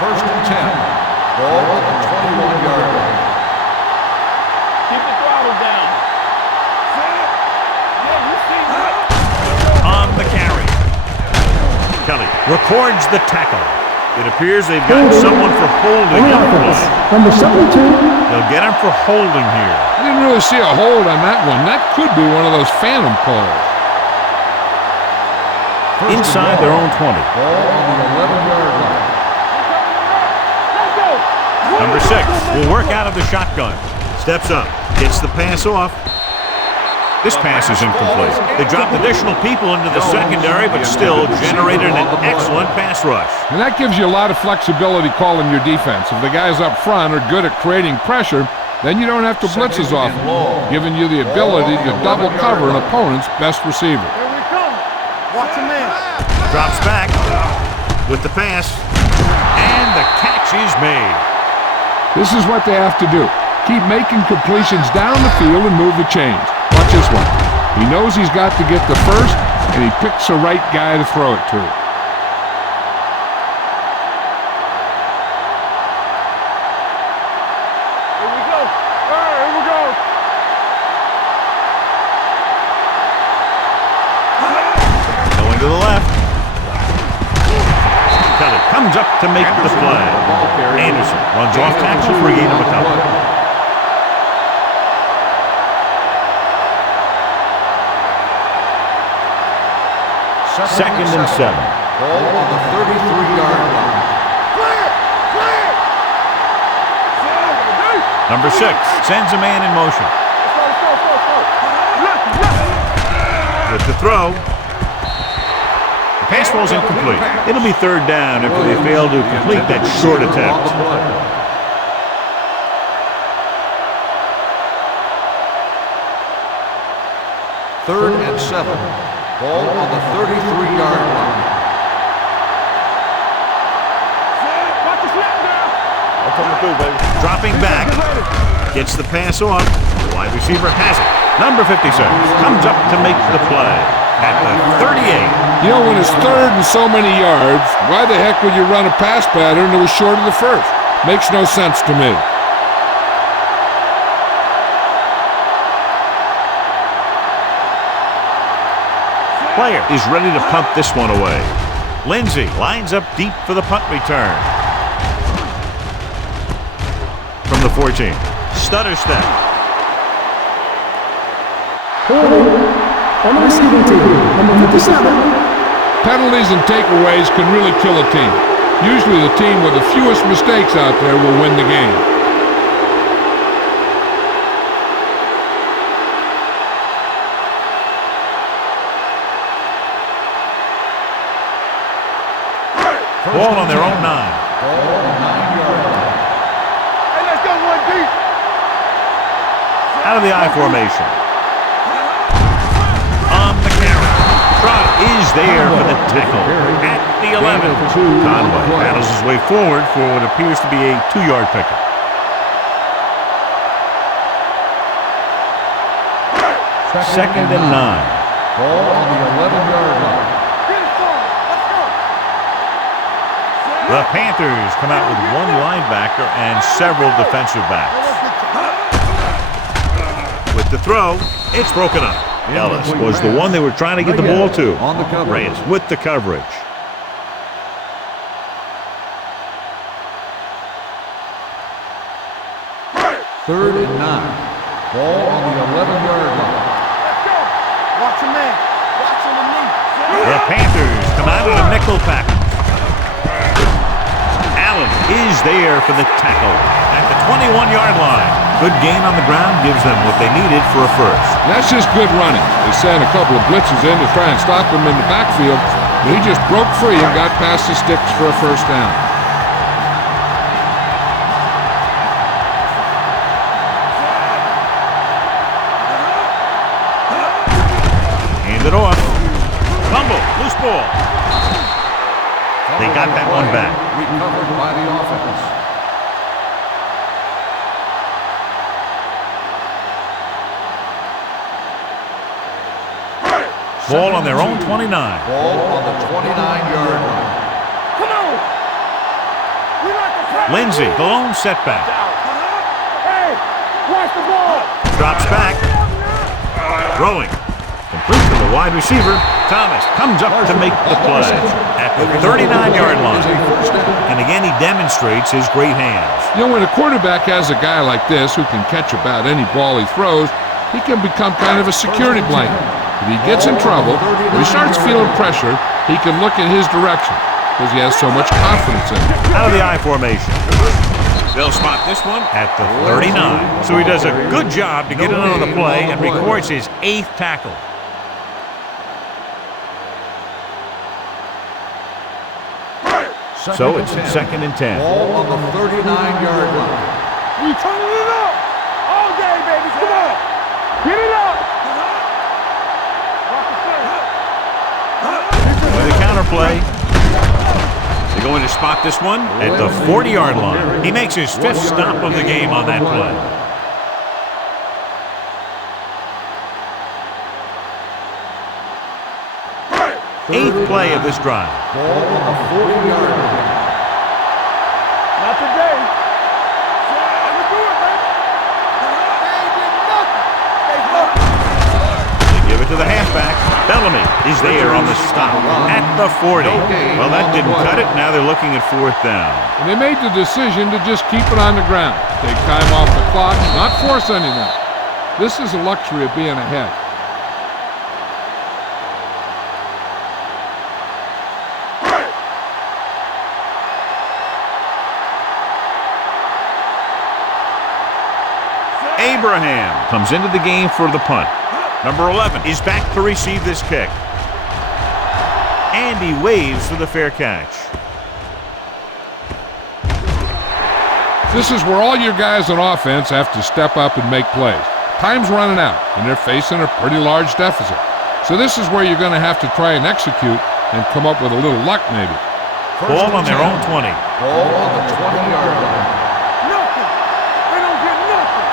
First and 10. Ball at the 21-yard line. Keep the throttle down. Yeah, you see that. On the carry. Kelly records the tackle. It appears they've got someone for holding On the on the offense, play. number 72. They'll get him for holding here. I didn't really see a hold on that one. That could be one of those phantom calls. Inside their own 20. Ball on the 11-yard line. Number 6 will work out of the shotgun. Steps up, gets the pass off. This pass is incomplete. They dropped additional people into the secondary, but still generated an excellent pass rush. And that gives you a lot of flexibility calling your defense. If the guys up front are good at creating pressure, then you don't have to blitz as often, giving you the ability to double cover an opponent's best receiver. Here we come. Watch him in. Drops back with the pass, and the catch is made. This is what they have to do. Keep making completions down the field and move the chains. Watch this one. He knows he's got to get the first, and he picks the right guy to throw it to. Here we go. All right, here we go. Going to the left. Kelly comes up to make the play. Anderson runs off tackle for a gain of a couple. Second and 7. Ball on the 33-yard line. Number 6 sends a man in motion. With the throw. The pass falls incomplete. It'll be third down after they fail to complete that short attempt. Third and 7. Ball on the 33-yard line. Coming through, baby. Dropping back. Gets the pass off. The wide receiver has it. Number 56 comes up to make the play at the 38. You know, when it's third and so many yards, why the heck would you run a pass pattern that was short of the first? Makes no sense to me. Player is ready to punt this one away. Lindsey lines up deep for the punt return. From the 14. Stutter step. Holding on the receiving team, number 57. Penalties and takeaways can really kill a team. Usually the team with the fewest mistakes out there will win the game. Ball on their own 9. Ball on the 9-yard line. Hey, let's go one deep. Out of the I formation. On the carry. Trot is there for the tackle at the 11. Conway battles his way forward for what appears to be a 2-yard pickup. Second and 9. Ball on the 11-yard line. Get it for him. Let's go. The Panthers come out with one linebacker and several defensive backs. With the throw, it's broken up. Ellis was the one they were trying to get the ball to. On the coverage. Reyes with the coverage. Third and 9. Ball on the 11-yard line. Let's go. Watch him in. Watch him in me. The Panthers come out with a nickel package. Allen is there for the tackle at the 21-yard line. Good gain on the ground gives them what they needed for a first. That's just good running. They sent a couple of blitzes in to try and stop him in the backfield, but he just broke free and got past the sticks for a first down. Hand it off. Fumble. Loose ball. They got that one back. Recovered by the offense. Ball on their own 29. Ball on the 29-yard line. Come on. We like the press. Lindsey, the lone setback. Hey, watch the ball. Drops back. Throwing. Complete to the wide receiver. Thomas comes up to make the play at the 39-yard line. And again, he demonstrates his great hands. You know, when a quarterback has a guy like this who can catch about any ball he throws, he can become kind of a security blanket. If he gets in trouble, or he starts feeling pressure, he can look in his direction because he has so much confidence in it. Out of the I formation. They'll spot this one at the 39. So he does a good job to get in on the play and records his 8th tackle. So it's 2nd and 10. Ball on the 39-yard line. We turning it up all day, baby. Come on. Get it up. With a counter play. They're going to spot this one at the 40-yard line. He makes his 5th stop of the game on that play. Eighth play of this drive. Ball on the 40-yard line. Not today. I'm going to do it, baby. They ain't did nothing. They fucking. They give it to the halfback. Bellamy is there on the stop at the 40. Well, that didn't cut it. Now they're looking at 4th down. And they made the decision to just keep it on the ground. Take time off the clock, not force anything. This is the luxury of being ahead. Abraham comes into the game for the punt. Number 11 is back to receive this kick. And he waves for the fair catch. This is where all your guys on offense have to step up and make plays. Time's running out, and they're facing a pretty large deficit. So this is where you're going to have to try and execute and come up with a little luck maybe. Ball on their own 20. Ball on the 20-yard line. Nothing. They don't get nothing.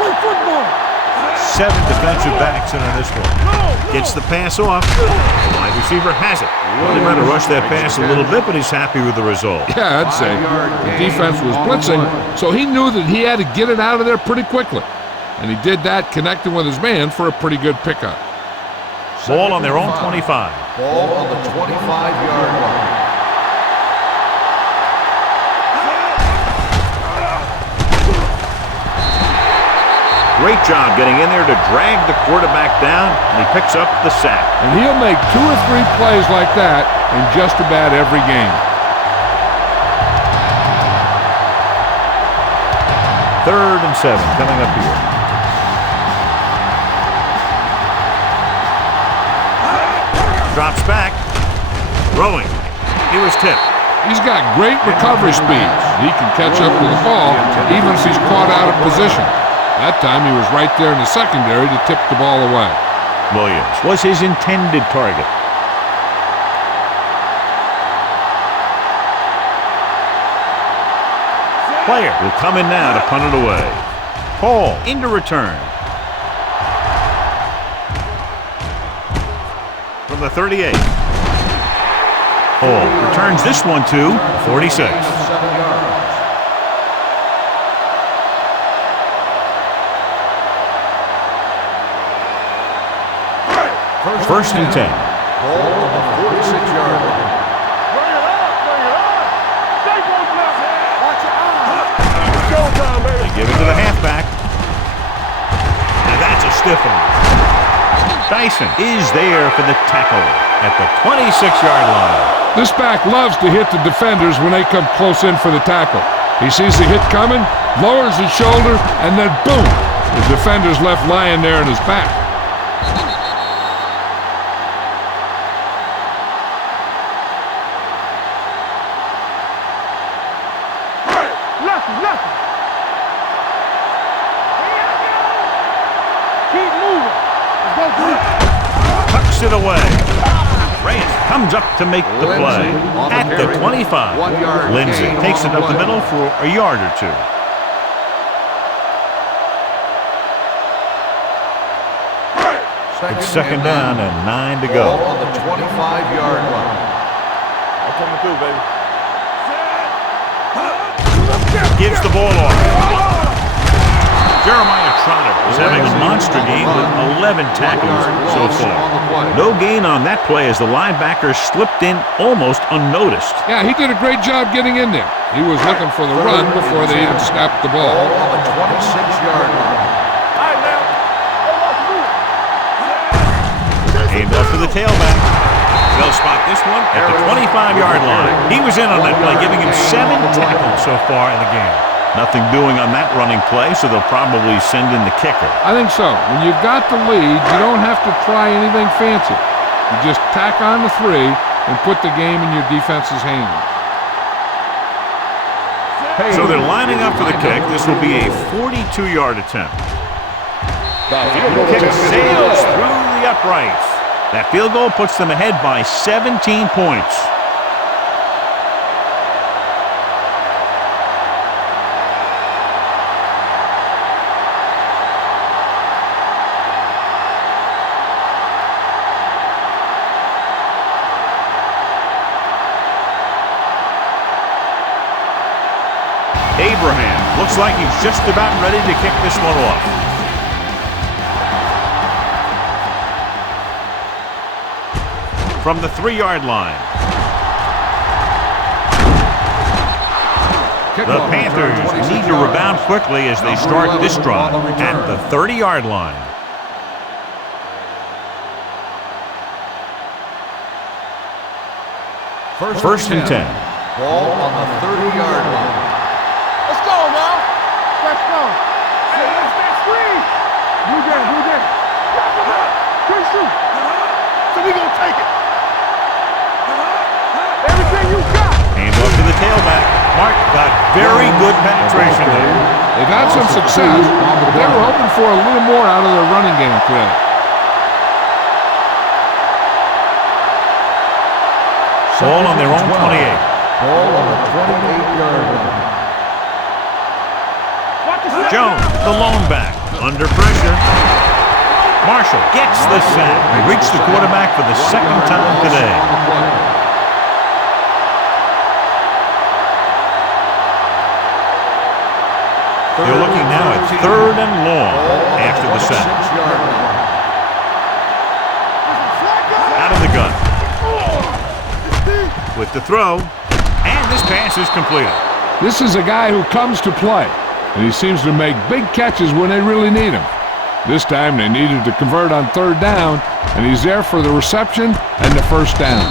Play football. 7 defensive backs in on this one. Gets the pass off. The wide receiver has it. Well, they might have rushed that pass a little bit, but he's happy with the result. Yeah, I'd say. The defense was blitzing, so he knew that he had to get it out of there pretty quickly. And he did that connecting with his man for a pretty good pickup. Ball on their own 25. Ball on the 25-yard line. Great job getting in there to drag the quarterback down, and he picks up the sack. And he'll make 2 or 3 plays like that in just about every game. 3rd and 7 coming up here. Drops back. Throwing. He was tipped. He's got great recovery speed. He can catch up to the ball even if he's caught out of position. That time he was right there in the secondary to tip the ball away. Williams was his intended target. Player will come in now to punt it away. Hall into return. From the 38. Hall returns this one to 46. 7 yards. First and 10. Ball on the 46-yard line. Bring it up. Bring it up. Stay close now. Watch your eyes. Showtime, baby. They give it to the halfback. And that's a stiff one. Dyson is there for the tackle at the 26-yard line. This back loves to hit the defenders when they come close in for the tackle. He sees the hit coming, lowers his shoulder, and then boom, the defender's left lying there in his back. Nothing. Keep moving. Tucks it away. Reyes comes up to make the play at the 25. 1 yard Lindsay gain takes it on the up the play. middle for a yard or 2. It's 2nd down and 9 to Ball go. on the 25-yard line. I'm coming through, baby. Gives the ball off. Jeremiah Trotter is having a monster game with 11 tackles so far. No gain on that play as the linebacker slipped in almost unnoticed. Yeah, he did a great job getting in there. He was looking for the run before they even snapped the ball. Ball on the 26-yard line. All right, now. Aimed off to the tailback. They'll spot this one at the 25-yard line. He was in on that play, giving him 7 tackles so far in the game. Nothing doing on that running play, so they'll probably send in the kicker. I think so. When you've got the lead, you don't have to try anything fancy. You just tack on the 3 and put the game in your defense's hands. So they're lining up for the kick. This will be a 42-yard attempt. Kick sails through the uprights. That field goal puts them ahead by 17 points. Abraham looks like he's just about ready to kick this one off. From the 3-yard line. The Panthers need to rebound quickly as they start this drive at the 30-yard line. First and 10. Ball on the 30-yard line. Let's go now. Let's go. Hey, that's that screen. Do that. Quick shoot. So we gonna take it. Everything you got. Hands off to the tailback. Mark got very good penetration there. They've had some success, but they were hoping for a little more out of their running game today. Ball on their own 28. Ball on the 28-yard line. Jones, the lone back, under pressure. Marshall gets the sack. They reached the quarterback for the second time today. They're looking now at 3rd and long after the sack. Out of the gun. With the throw, and this pass is completed. This is a guy who comes to play, and he seems to make big catches when they really need him. This time they needed to convert on 3rd down, and he's there for the reception and the first down.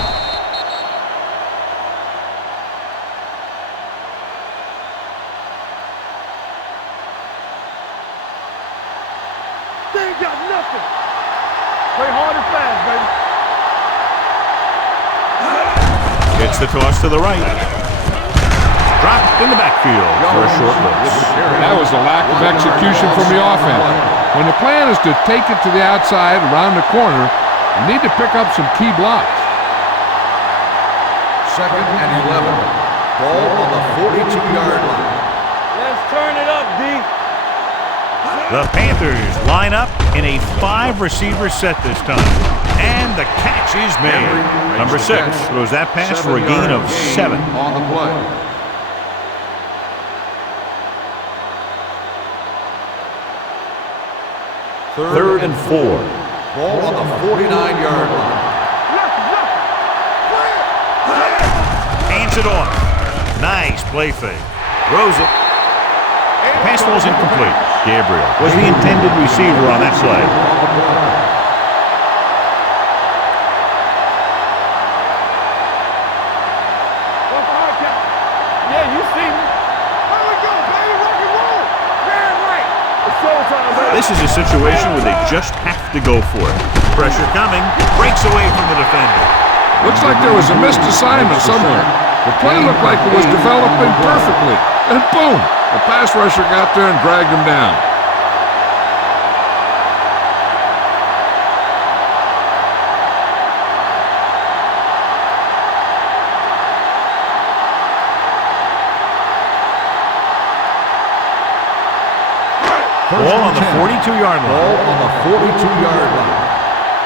They ain't got nothing. Play hard and fast, baby. Gets the toss to the right. Dropped in the backfield for a short loss. That was a lack of execution from the offense. When the plan is to take it to the outside around the corner, you need to pick up some key blocks. 2nd and 11. Ball on the 42-yard line. Let's turn it up, D. The Panthers line up in a 5-receiver set this time. And the catch is made. Number 6 throws that pass for a gain of 7. On the play. Third and 4. Ball on the 49-yard line. Hands it off. Nice play fake. Throws it. The pass falls incomplete. Gabriel was the intended receiver on that play. Yeah, you see me. Here we go, baby. Rock and roll. Man, right. It's showtime, baby. This is a situation where they just have to go for it. Pressure coming. Breaks away from the defender. Looks like there was a missed assignment somewhere. The play looked like it was developing perfectly. And boom! The pass rusher got there and dragged him down. Ball on the 42-yard line. Ball on the 42-yard line.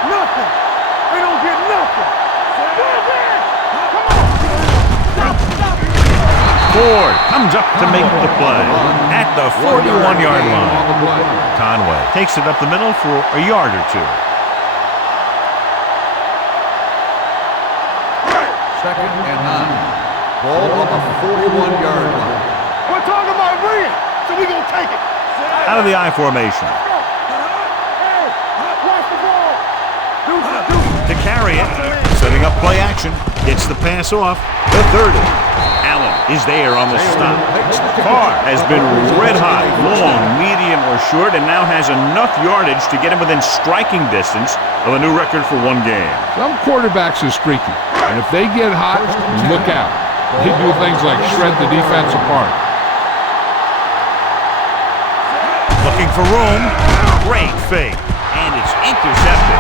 Nothing. They don't get nothing. 4 Ford comes up to make the play at the 41-yard line. Conway takes it up the middle for a yard or two. Second and 9. Ball on the 41-yard line. We're talking about bringing, so we gonna take it. Out of the I formation. Hey, watch the ball. To carry it, setting up play action, gets the pass off, the 30. Allen is there on the stop. Carr has been red hot, long, medium, or short, and now has enough yardage to get him within striking distance of a new record for one game. Some quarterbacks are streaky, and if they get hot, look out. They do things like shred the defense apart. Looking for room, great fake, and it's intercepted.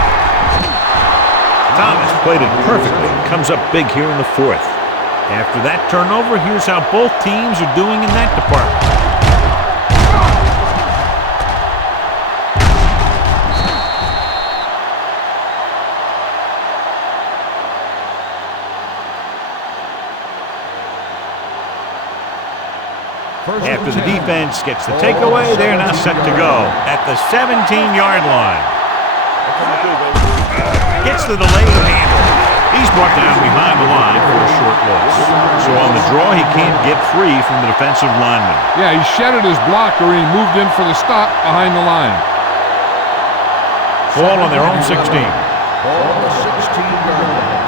Thomas played it perfectly, comes up big here in the fourth. After that turnover, here's how both teams are doing in that department. After the defense gets the takeaway, they're now set to go at the 17-yard line. Gets the delayed handle. He's brought down behind the line for a short loss. So on the draw, he can't get free from the defensive lineman. Yeah, he shedded his blocker and he moved in for the stop behind the line. Ball on their own 16. Ball on the 16-yard line.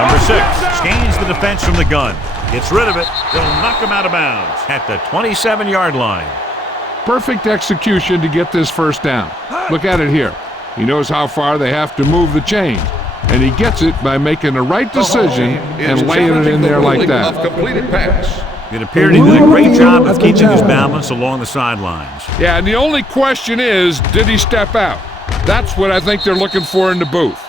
Number 6 scans the defense from the gun. Gets rid of it. They'll knock him out of bounds at the 27-yard line. Perfect execution to get this first down. Look at it here. He knows how far they have to move the chain, and he gets it by making the right decision and laying it in there like that. Completed pass. It appeared he did a great job of keeping his balance along the sidelines. Yeah, and the only question is, did he step out? That's what I think they're looking for in the booth.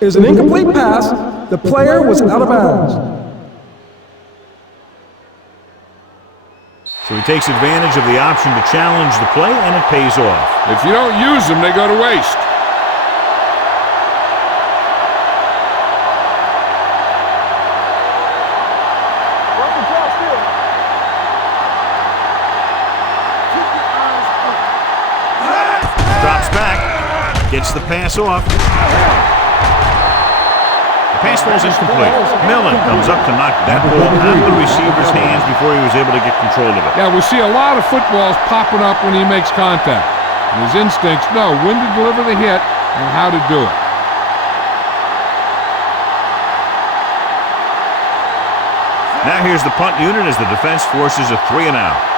Is an incomplete pass. The player was out of bounds. So he takes advantage of the option to challenge the play, and it pays off. If you don't use them, they go to waste. Drops back, gets the pass off. The pass falls incomplete. Millen comes up to knock that ball out of the receiver's hands before he was able to get control of it. Yeah, we see a lot of footballs popping up when he makes contact. And his instincts know when to deliver the hit and how to do it. Now here's the punt unit as the defense forces a 3-and-out.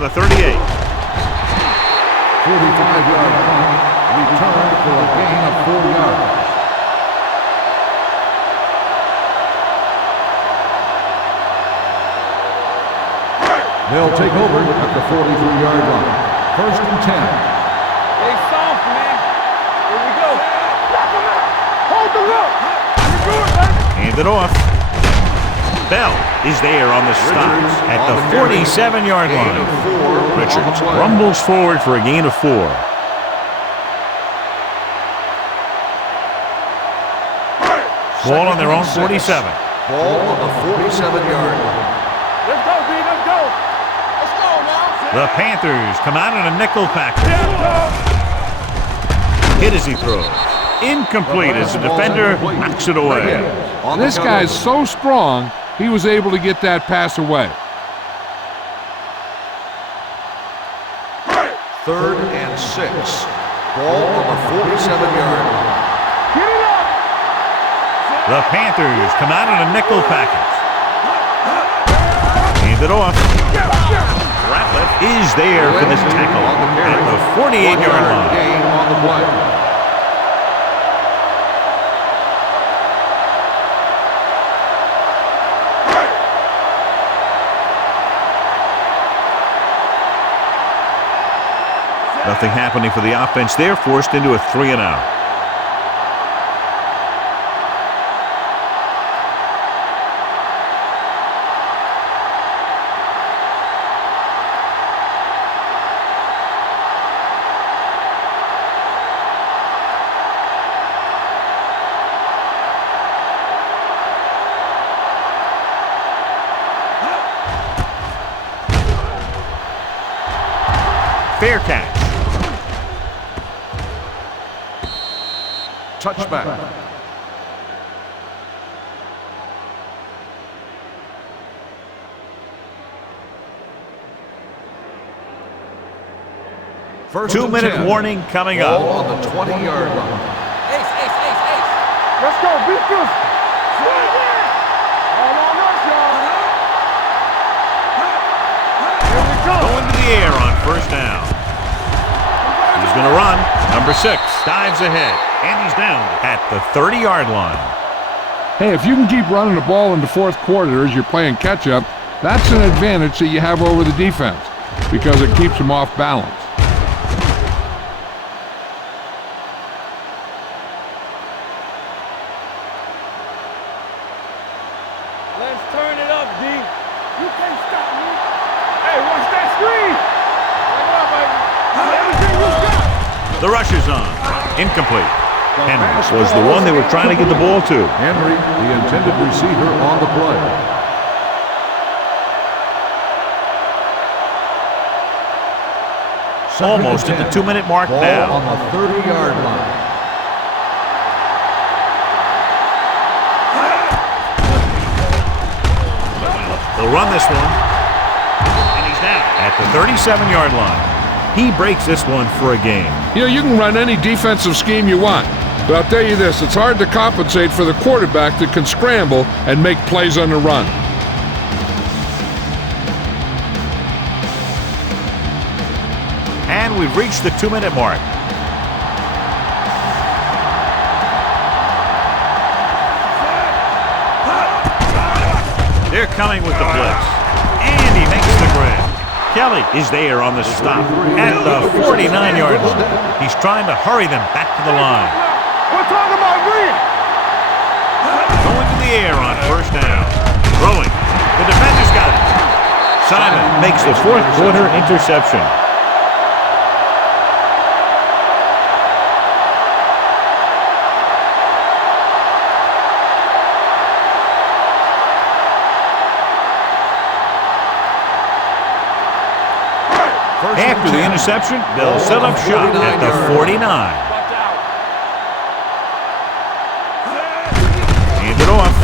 The 38. 45-yard punt, returned for a gain of 4 yards. They'll take over at the 43-yard line. First and 10. Hey, soft, man. Here we go. Hold the look. You do it, man. Hand it off. Bell is there on the stop at the 47-yard line. Richards rumbles forward for a gain of 4. Ball on their own 47. Ball on the 47-yard line. Let's go, B. Let's go. Let's go now. The Panthers come out in a nickel package. Hit as he throws. Incomplete as the defender knocks it away. This guy's so strong, he was able to get that pass away. Third and 6. Ball on the 47-yard line. Get it up. The Panthers come out in a nickel package. Hand it off. Ratliff is there for this tackle at the 48-yard line. Gain on the play. Nothing happening for the offense there, forced into a 3-and-out. Fair catch. Touchback. First 2-minute warning coming up. Ball on the 20-yard line. Let's go, beat this. All on us, y'all. Here we go. Going to the air on first down. He's going to run. Number 6 dives ahead, and he's down at the 30-yard line. Hey, if you can keep running the ball in the fourth quarter as you're playing catch-up, that's an advantage that you have over the defense because it keeps them off balance. Let's turn it up, D. You can't stop me. Hey, watch that screen. Bring it up, baby. Everything you got. The rush is on. Incomplete. Henry was the one they were trying to get the ball to. Henry, the intended receiver on the play. Almost at the 2-minute mark Ball now. on the 30-yard line. They'll run this one. And he's down at the 37-yard line. He breaks this one for a gain. You know, you can run any defensive scheme you want, but I'll tell you this, it's hard to compensate for the quarterback that can scramble and make plays on the run. And we've reached the 2-minute mark. They're coming with the blitz. And he makes the grab. Kelly is there on the stop at the 49-yard line. He's trying to hurry them back to the line. We're talking about green. Going to the air on first down. Throwing. The defender's got it. Simon makes the fourth quarter interception. After the interception, they'll set up shop at the 49. Hand it off.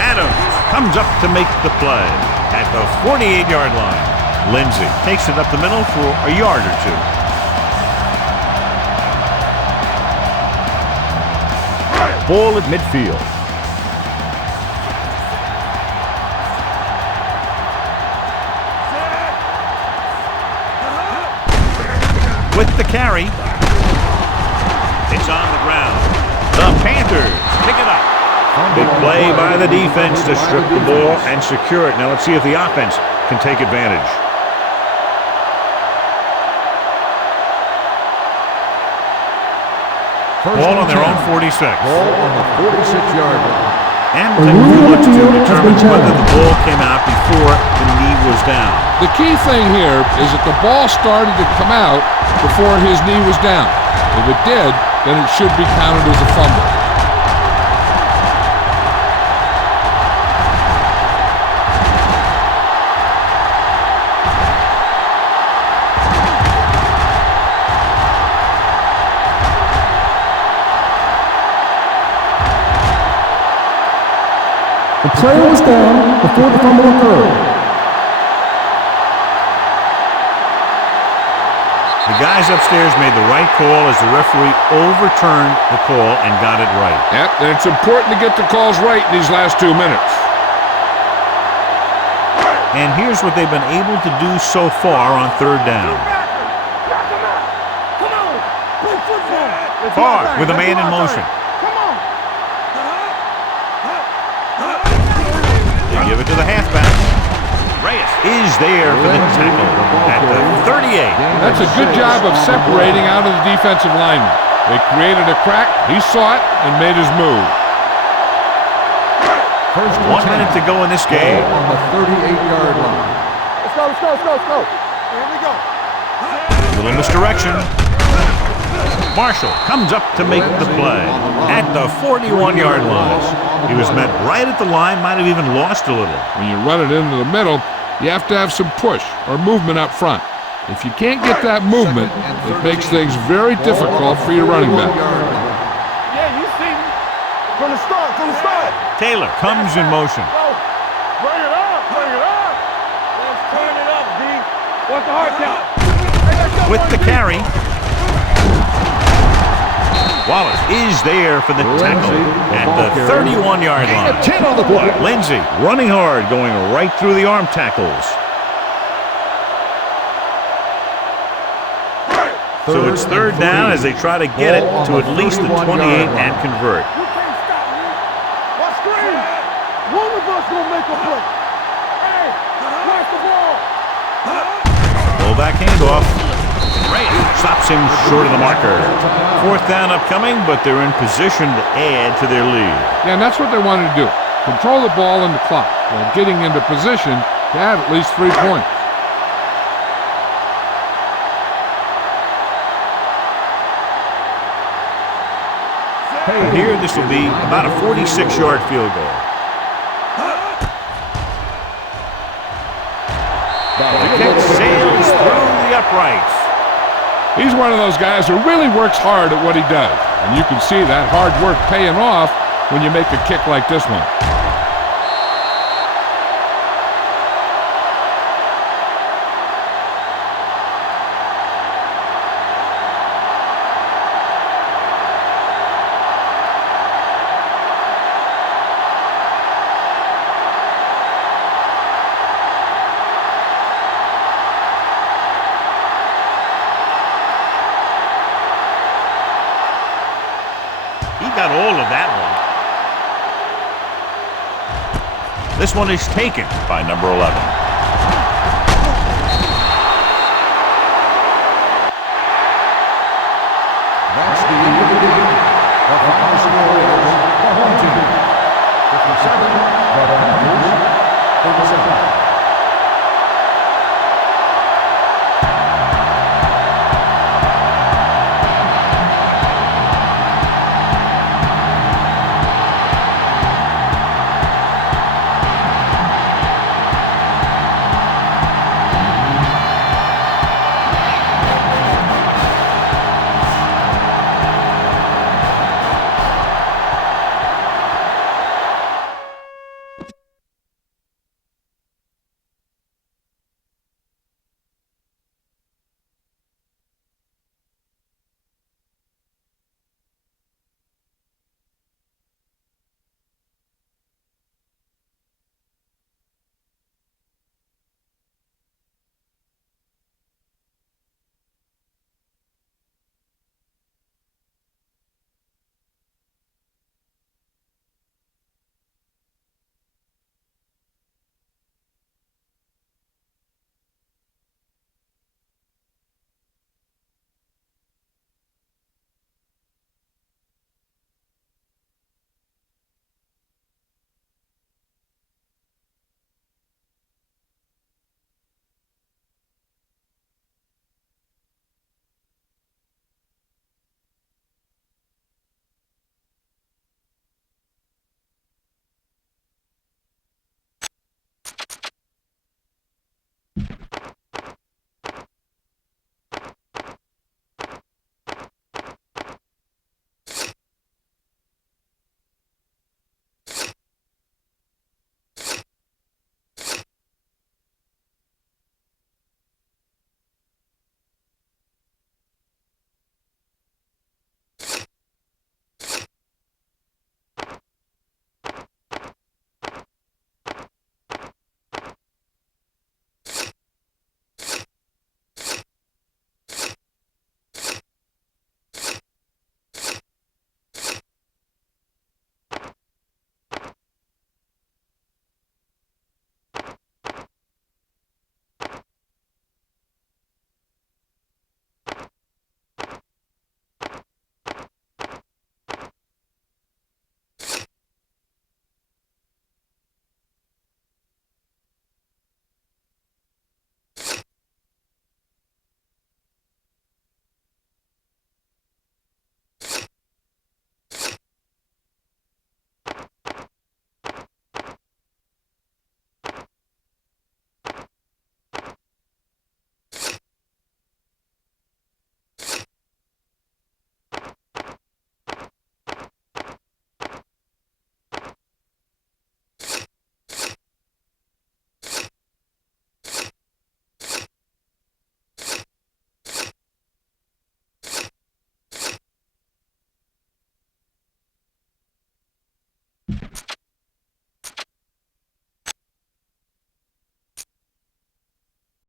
Adams comes up to make the play at the 48-yard line. Lindsey takes it up the middle for a yard or two. Ball at midfield. With the carry. It's on the ground. The Panthers pick it up. Big play by the defense to strip the ball and secure it. Now let's see if the offense can take advantage. Ball on their own 46. Ball on the 46-yard line. And we'll take a few looks to determine whether the ball came out before the knee was down. The key thing here is that the ball started to come out before his knee was down. If it did, then it should be counted as a fumble. The player was down before the fumble occurred. The guys upstairs made the right call as the referee overturned the call and got it right. Yep, and it's important to get the calls right in these last 2 minutes. And here's what they've been able to do so far on third down. Come on. Play football. Far with a man in motion. Come on. They give it to the halfback. Reyes is there for the tackle at the 38. That's a good job of separating out of the defensive lineman. They created a crack, he saw it, and made his move. First 1 minute to go in this game. Ball on the 38-yard line. Let's go, let's go, let's go, let's go. Here we go. A little misdirection. Marshall comes up to make the play at the 41-yard line. He was met right at the line, might have even lost a little. When you run it into the middle, you have to have some push or movement up front. If you can't get that movement, it makes things very difficult for your running back. Yeah, you see me. From the start, from the start. Taylor comes in motion. Bring it up, bring it up. Let's turn it up, D. What's the hard count? With the carry. Wallace is there for the tackle at the 31-yard line. 10 on the play. Lindsey running hard, going right through the arm tackles. So it's third down as they try to get it to at least the 28 and convert. You can't stop me. What's screen? One of us gonna make a play. Hey, pass the ball. Fullback handoff. Reyes stops him short of the marker. Fourth down upcoming, but they're in position to add to their lead. Yeah, and that's what they wanted to do. Control the ball and the clock while getting into position to add at least 3 points. And here, this will be about a 46-yard field goal. The kick sails through the uprights. He's one of those guys who really works hard at what he does. And you can see that hard work paying off when you make a kick like this one. Got all of that one. This one is taken by number 11. That's the end of the game. The final score is the home team 57, the Panthers 37.